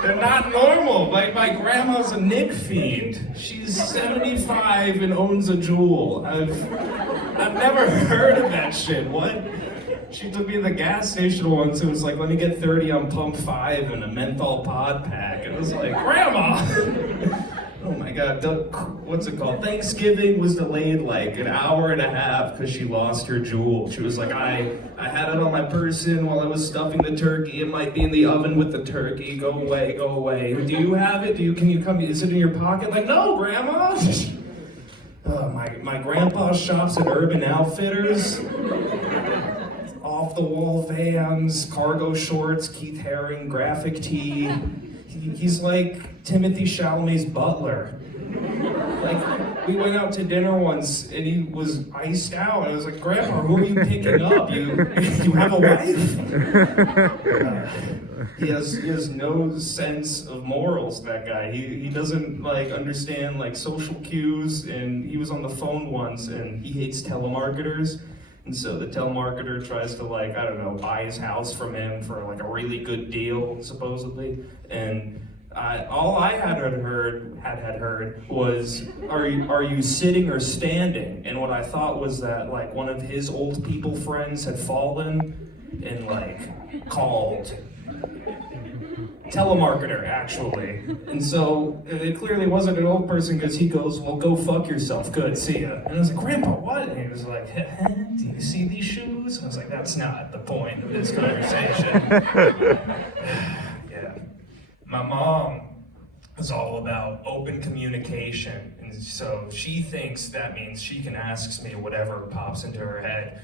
they're not normal. Like, my grandma's a Nick fiend. She's 75 and owns a Jewel. I've never heard of that shit. What? She took me to the gas station once and was like, let me get 30 on pump 5 and a menthol pod pack. And I was like, Grandma! Oh my God, what's it called? Thanksgiving was delayed like an hour and a half because she lost her Jewel. She was like, I had it on my person while I was stuffing the turkey. It might be in the oven with the turkey. Go away, go away. Do you have it? Can you come? Is it in your pocket? Like, no, Grandma. My grandpa shops at Urban Outfitters. Off the wall Vans, cargo shorts, Keith Haring, graphic tee. He's like Timothy Chalamet's butler. Like, we went out to dinner once and he was iced out. I was like, Grandpa, who are you picking up? You have a wife? He has no sense of morals, that guy. He doesn't like understand like social cues, and he was on the phone once and he hates telemarketers. And so the telemarketer tries to like, I don't know, buy his house from him for like a really good deal, supposedly. And all I had heard was, are you sitting or standing? And what I thought was that like one of his old people friends had fallen and like called telemarketer, actually. And so it clearly wasn't an old person, because he goes, well, go fuck yourself. Good, see ya. And I was like, Grandpa, what? And he was like, do you see these shoes? I was like, that's not the point of this conversation. Yeah. My mom is all about open communication. And so she thinks that means she can ask me whatever pops into her head.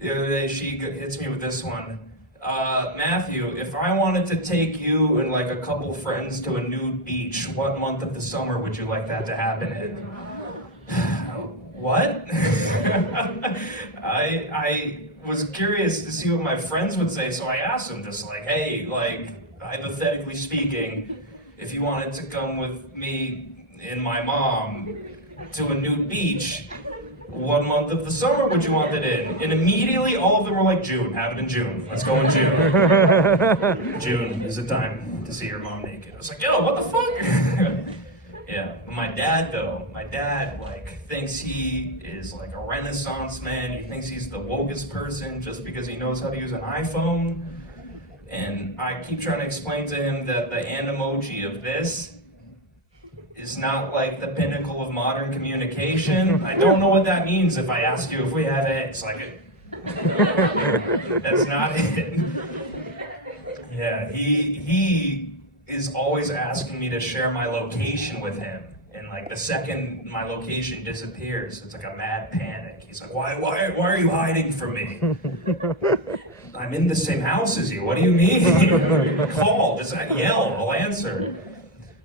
The other day, she hits me with this one. Matthew, if I wanted to take you and like a couple friends to a nude beach, what month of the summer would you like that to happen in? What? I was curious to see what my friends would say, so I asked them just like, hey, like, hypothetically speaking, if you wanted to come with me and my mom to a nude beach, what month of the summer would you want it in? And immediately all of them were like, June, have it in June. Let's go in June. June is the time to see your mom naked. I was like, yo, what the fuck? Yeah, but my dad like thinks he is like a Renaissance man. He thinks he's the wokest person just because he knows how to use an iPhone. And I keep trying to explain to him that the Animoji of this is not like the pinnacle of modern communication. I don't know what that means if I ask you if we have eggs. Like, that's not it. Yeah, he is always asking me to share my location with him. And like the second my location disappears, it's like a mad panic. He's like, why are you hiding from me? I'm in the same house as you. What do you mean? Call, just yell, I'll answer.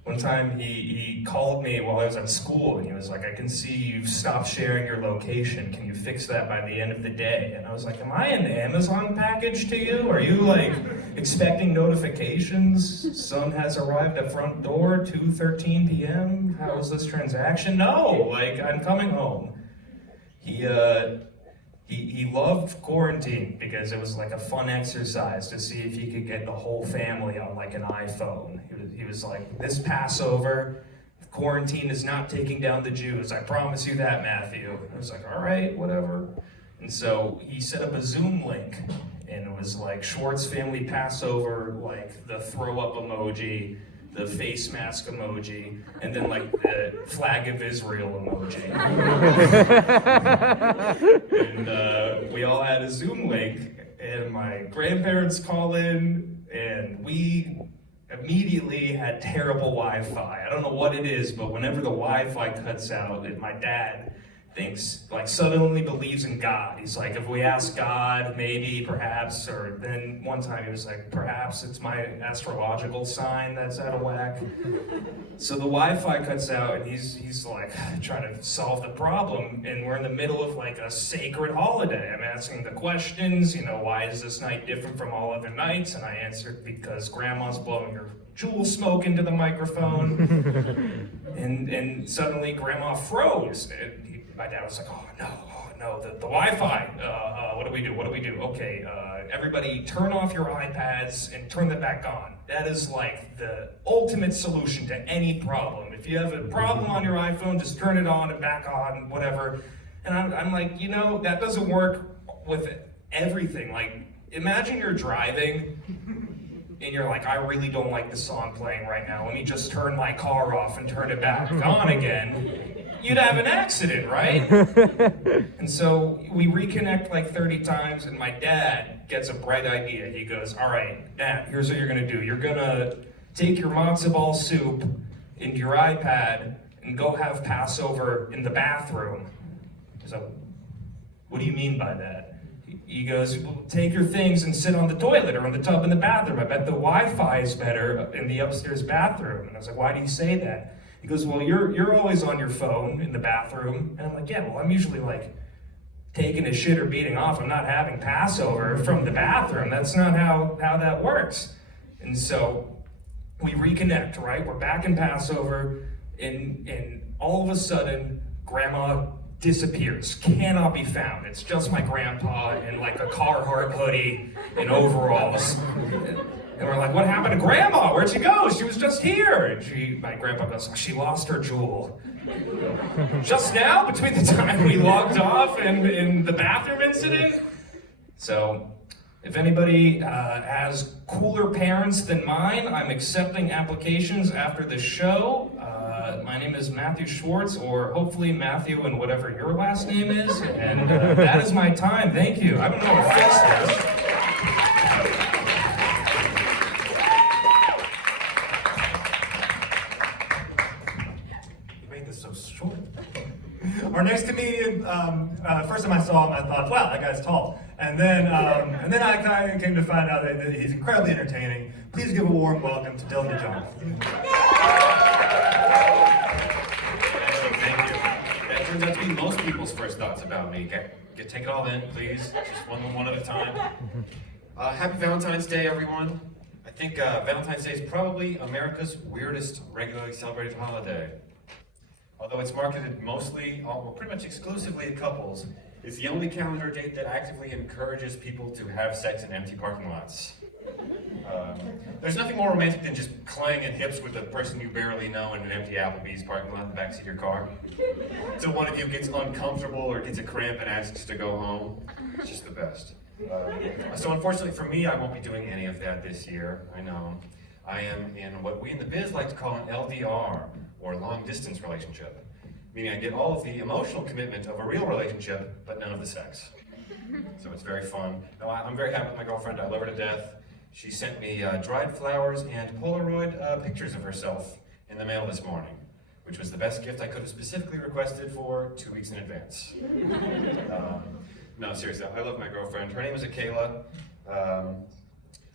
One time he called me while I was at school and he was like, I can see you've stopped sharing your location. Can you fix that by the end of the day? And I was like, am I an Amazon package to you? Are you like expecting notifications? Son has arrived at front door, 2:13 p.m. How is this transaction? No, like I'm coming home. He loved quarantine because it was like a fun exercise to see if he could get the whole family on like an iPhone. He was like, this Passover, quarantine is not taking down the Jews. I promise you that, Matthew. I was like, all right, whatever. And so he set up a Zoom link, and it was like Schwartz family Passover, like the throw up emoji, the face mask emoji, and then like the flag of Israel emoji. And we all had a Zoom link, and my grandparents call in, and we immediately had terrible Wi-Fi. I don't know what it is, but whenever the Wi-Fi cuts out, my dad thinks, like, suddenly believes in God. He's like, if we ask God, maybe, perhaps, or then one time he was like, perhaps it's my astrological sign that's out of whack. So the Wi-Fi cuts out, and he's like trying to solve the problem, and we're in the middle of like a sacred holiday. I'm asking the questions, you know, why is this night different from all other nights? And I answered, because grandma's blowing her jewel smoke into the microphone. and suddenly grandma froze. My dad was like, oh no, the Wi-Fi, what do we do? Okay, everybody turn off your iPads and turn them back on. That is like the ultimate solution to any problem. If you have a problem on your iPhone, just turn it on and back on, whatever. And I'm like, you know, that doesn't work with everything. Like, imagine you're driving and you're like, I really don't like the song playing right now. Let me just turn my car off and turn it back on again. You'd have an accident, right? And so we reconnect like 30 times, and my dad gets a bright idea. He goes, all right, Dad, here's what you're gonna do. You're gonna take your matzo ball soup into your iPad and go have Passover in the bathroom. So, what do you mean by that? He goes, well, take your things and sit on the toilet or on the tub in the bathroom. I bet the Wi-Fi is better in the upstairs bathroom. And I was like, why do you say that? He goes, well, you're always on your phone in the bathroom. And I'm like, yeah, well, I'm usually like taking a shit or beating off. I'm not having Passover from the bathroom. That's not how that works. And so we reconnect, right? We're back in Passover, and all of a sudden, Grandma disappears, cannot be found. It's just my grandpa in like a Carhartt hoodie and overalls. And we're like, what happened to Grandma? Where'd she go? She was just here. And my grandpa goes, she lost her jewel. Just now, between the time we logged off and the bathroom incident? So, if anybody has cooler parents than mine, I'm accepting applications after the show. My name is Matthew Schwartz, or hopefully Matthew and whatever your last name is. And that is my time. Thank you. I don't know what fix this. So short. Our next comedian, first time I saw him, I thought, wow, that guy's tall. And then I kind of came to find out that he's incredibly entertaining. Please give a warm welcome to Dylan DeJohn. Thank you. That turns out to be most people's first thoughts about me. Take it all in, please. Just one at a time. Happy Valentine's Day, everyone. I think Valentine's Day is probably America's weirdest regularly celebrated holiday. Although it's marketed mostly, well, pretty much exclusively to couples, it's the only calendar date that actively encourages people to have sex in empty parking lots. There's nothing more romantic than just clanging hips with a person you barely know in an empty Applebee's parking lot in the backseat of your car. Until one of you gets uncomfortable or gets a cramp and asks to go home. It's just the best. So unfortunately for me, I won't be doing any of that this year. I know. I am in what we in the biz like to call an LDR, or long distance relationship. Meaning I get all of the emotional commitment of a real relationship, but none of the sex. So it's very fun. No, I'm very happy with my girlfriend. I love her to death. She sent me dried flowers and Polaroid pictures of herself in the mail this morning, which was the best gift I could have specifically requested for 2 weeks in advance. No, seriously, I love my girlfriend. Her name is Akela. I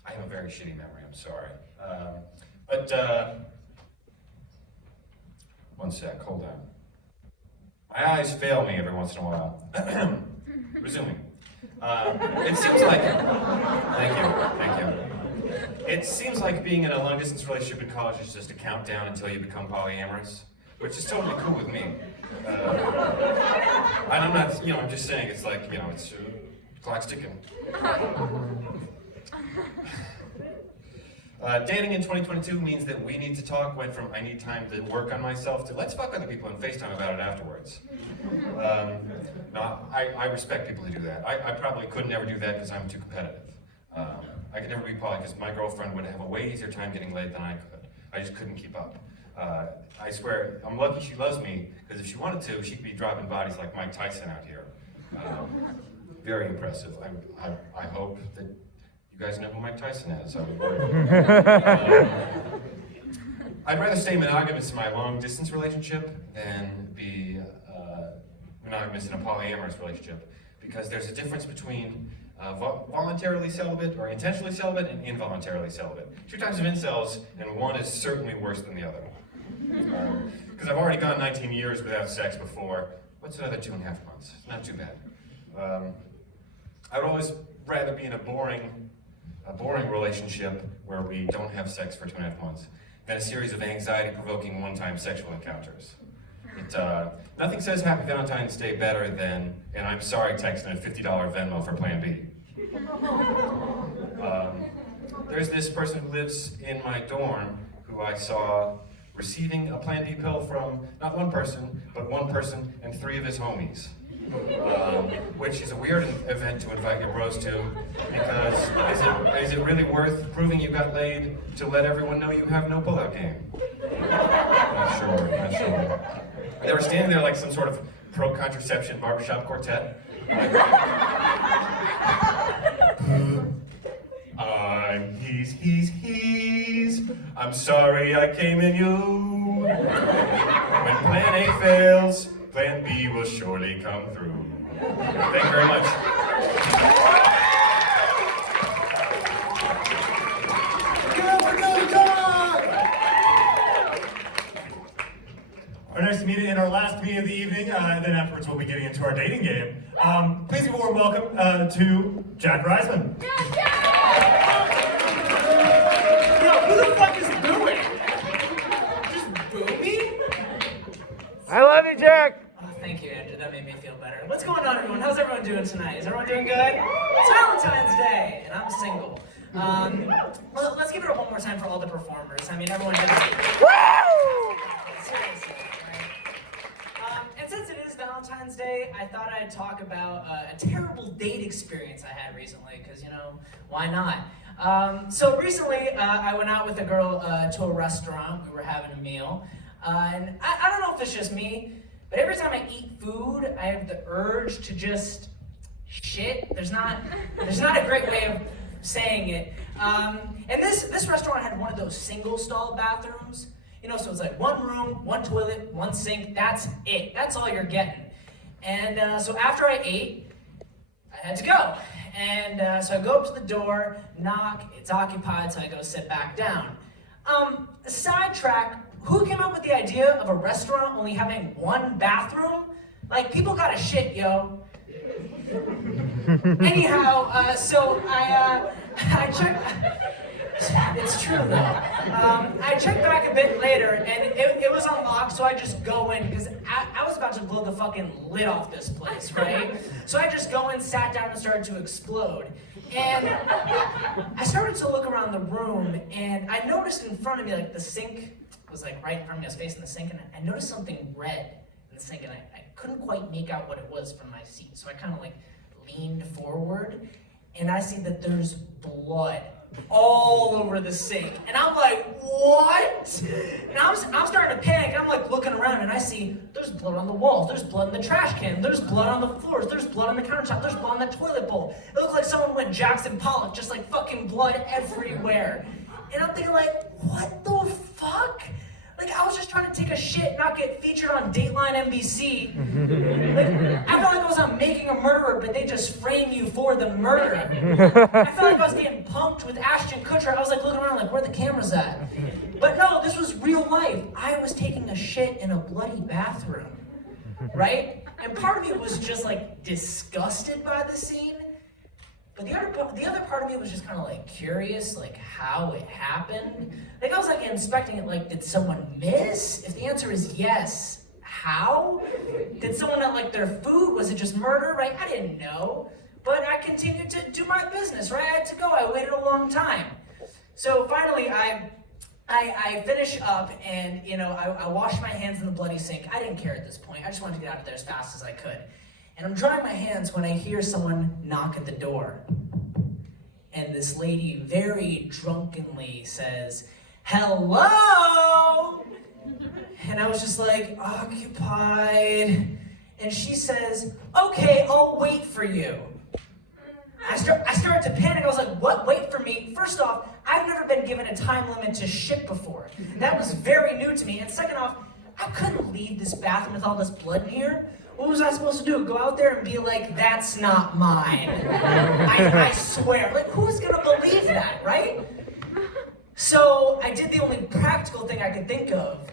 have a very shitty memory, I'm sorry. One sec, hold on. My eyes fail me every once in a while. Resuming. It seems like, thank you. It seems like being in a long distance relationship in college is just a countdown until you become polyamorous, which is totally cool with me. And I'm not, I'm just saying it's like, it's clock's ticking. Dating in 2022 means that we need to talk went from I need time to work on myself to let's fuck other people and FaceTime about it afterwards. No, I respect people who do that. I probably could never do that because I'm too competitive. I could never be poly because my girlfriend would have a way easier time getting laid than I could. I just couldn't keep up. I swear, I'm lucky she loves me because if she wanted to, she could be dropping bodies like Mike Tyson out here. Very impressive. I hope that you guys know who Mike Tyson is. I'd rather stay monogamous in my long distance relationship than be monogamous in a polyamorous relationship, because there's a difference between voluntarily celibate or intentionally celibate and involuntarily celibate. 2 types of incels, and one is certainly worse than the other. Because I've already gone 19 years without sex before. What's another 2.5 months? It's not too bad. I would always rather be in a boring relationship where we don't have sex for 2.5 months than a series of anxiety-provoking one-time sexual encounters. Nothing says Happy Valentine's Day better than an I'm sorry text and a $50 Venmo for Plan B. There's this person who lives in my dorm who I saw receiving a Plan B pill from not one person, but one person and 3 of his homies. Which is a weird event to invite your bros to, because is it really worth proving you got laid to let everyone know you have no pullout game? Not sure. They were standing there like some sort of pro-contraception barbershop quartet. I'm he's. I'm sorry I came in you. When Plan A fails, Plan B will surely come through. Thank you very much. nice to meet you in our last comedian of the evening. Then afterwards, we'll be getting into our dating game. Please give a warm welcome to Jack Reisman. Yo, who the fuck is booing? Just boo me? I love you, Jack. Oh, thank you, Andrew. That made me feel better. What's going on, everyone? How's everyone doing tonight? Is everyone doing good? It's Valentine's Day, and I'm single. Well, let's give it up one more time for all the performers. I mean, everyone did it. Woo! Seriously, right? And since it is Valentine's Day, I thought I'd talk about a terrible date experience I had recently, because, you know, why not? So recently, I went out with a girl to a restaurant. We were having a meal. And I don't know if it's just me, but every time I eat food, I have the urge to just shit. There's not a great way of saying it. And this restaurant had one of those single stall bathrooms. You know, so it's like one room, one toilet, one sink. That's it. That's all you're getting. And so after I ate, I had to go. And so I go up to the door, knock, it's occupied, so I go sit back down. Sidetrack, who came up with the idea of a restaurant only having one bathroom? Like, people gotta shit, yo. Anyhow, so I checked, it's true though. I checked back a bit later and it was unlocked, so I just go in, because I was about to blow the fucking lid off this place, right? So I just go in, sat down, and started to explode. And I started to look around the room, and I noticed in front of me, like, the sink was like right in front of me. I was facing the sink, and I noticed something red in the sink, and I couldn't quite make out what it was from my seat. So I kind of like leaned forward, and I see that there's blood all over the sink. And I'm like, what? And I'm starting to panic. I'm like looking around, and I see there's blood on the walls, there's blood in the trash can, there's blood on the floors, there's blood on the countertop, there's blood on the toilet bowl. It looked like someone went Jackson Pollock, just like fucking blood everywhere. And I'm thinking like, what the fuck? Like, I was just trying to take a shit, not get featured on Dateline NBC. Like, I felt like I was on Making a Murderer, but they just frame you for the murder. I felt like I was getting punked with Ashton Kutcher. I was like looking around like, where are the cameras at? But no, this was real life. I was taking a shit in a bloody bathroom, right? And part of me was just like disgusted by the scene. But the other part of me was just kind of like curious, like how it happened. Like I was like inspecting it, like did someone miss? If the answer is yes, how? Did someone not like their food? Was it just murder, right? I didn't know. But I continued to do my business, right? I had to go, I waited a long time. So finally I finish up and, you know, I wash my hands in the bloody sink. I didn't care at this point. I just wanted to get out of there as fast as I could. And I'm drying my hands when I hear someone knock at the door. And this lady very drunkenly says, "Hello?" And I was just like, occupied. And she says, "Okay, I'll wait for you." I started to panic. I was like, what, wait for me? First off, I've never been given a time limit to shit before. That was very new to me. And second off, I couldn't leave this bathroom with all this blood in here. What was I supposed to do? Go out there and be like, that's not mine. I swear. Like, who's gonna believe that, right? So I did the only practical thing I could think of,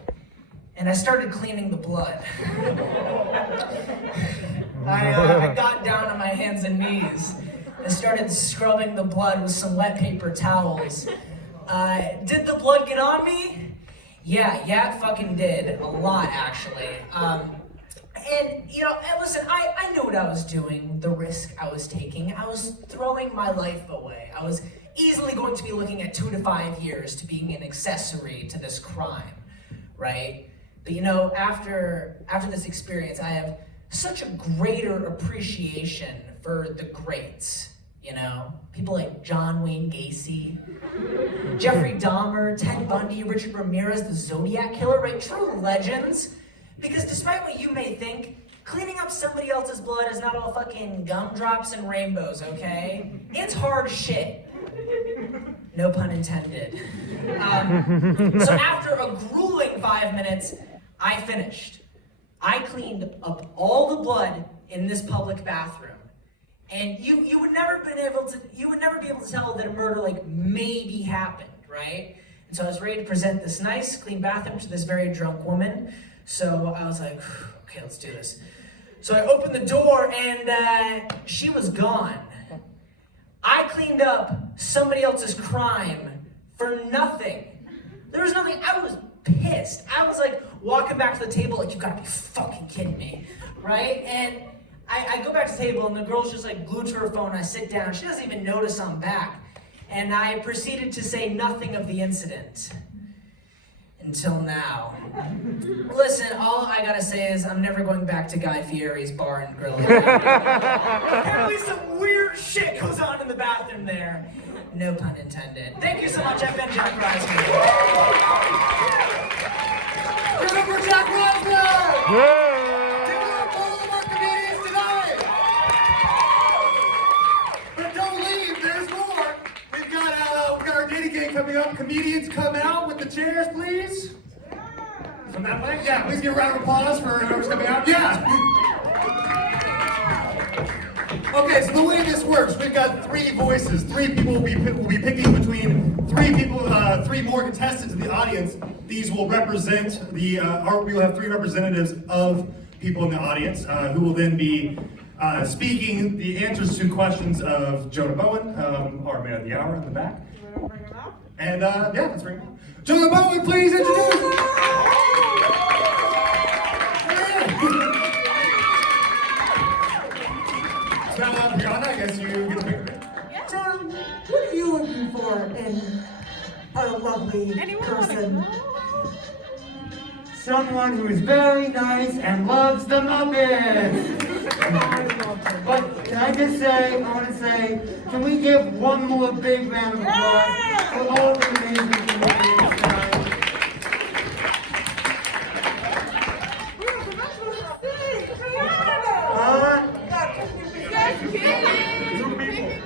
and I started cleaning the blood. I got down on my hands and knees and started scrubbing the blood with some wet paper towels. Did the blood get on me? Yeah, it fucking did. A lot, actually. And, you know, listen, I knew what I was doing, the risk I was taking. I was throwing my life away. I was easily going to be looking at 2 to 5 years to being an accessory to this crime, right? But, you know, after this experience, I have such a greater appreciation for the greats, you know? People like John Wayne Gacy, Jeffrey Dahmer, Ted Bundy, Richard Ramirez, the Zodiac Killer, right? True legends. Because despite what you may think, cleaning up somebody else's blood is not all fucking gumdrops and rainbows, okay? It's hard shit. No pun intended. So after a grueling 5 minutes, I finished. I cleaned up all the blood in this public bathroom. And you would never be able to tell that a murder like maybe happened, right? And so I was ready to present this nice, clean bathroom to this very drunk woman. So I was like, okay, let's do this. So I opened the door and she was gone. I cleaned up somebody else's crime for nothing. There was nothing. I was pissed. I was like walking back to the table like, you gotta be fucking kidding me, right? And I go back to the table and the girl's just like glued to her phone. I sit down. She doesn't even notice I'm back. And I proceeded to say nothing of the incident. Until now. Listen, all I gotta say is I'm never going back to Guy Fieri's bar and grill. Apparently some weird shit goes on in the bathroom there. No pun intended. Thank you so much. I've been Jack Reisman. Give it up for Jack Reisman! Give it up for all of our comedians tonight! But don't leave, there's more! We've got our dating game coming up. Comedians come out with the chairs, please. From that way? Yeah, please give a round of applause for whoever's coming out. Yeah! Okay, so the way this works, we've got 3 voices. 3 people will be picking between 3 people, 3 more contestants in the audience. These will represent we will have 3 representatives of people in the audience who will then be speaking the answers to questions of Jonah Bowen, our man of the hour in the back. And yeah, let's bring him up. Jonah Bowen, please introduce. Brianna, I guess you get to pick a bit. John, what are you looking for in a lovely person? Someone who's very nice and loves the Muppets. But can I just say, I want to say, can we give one more big round of applause for all the amazing comedians tonight?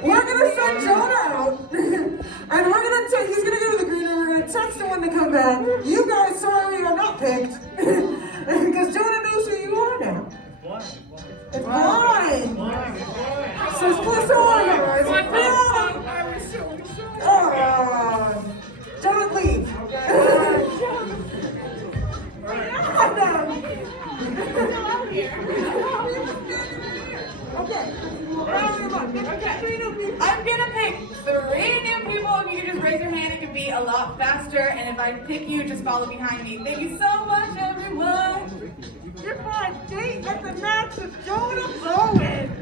We're gonna send Jonah out, and he's gonna go to the green room. We're gonna text him when they come back. You guys, sorry, are not picked, because Jonah knows who you are now. It's blind. So it's supposed to organize. It's blind. I was so excited. Jonah, leave. Okay. I'm gonna pick 3 new people. If you can just raise your hand, it can be a lot faster. And if I pick you, just follow behind me. Thank you so much, everyone. You're fine. Date at the match with Jonah Bowen.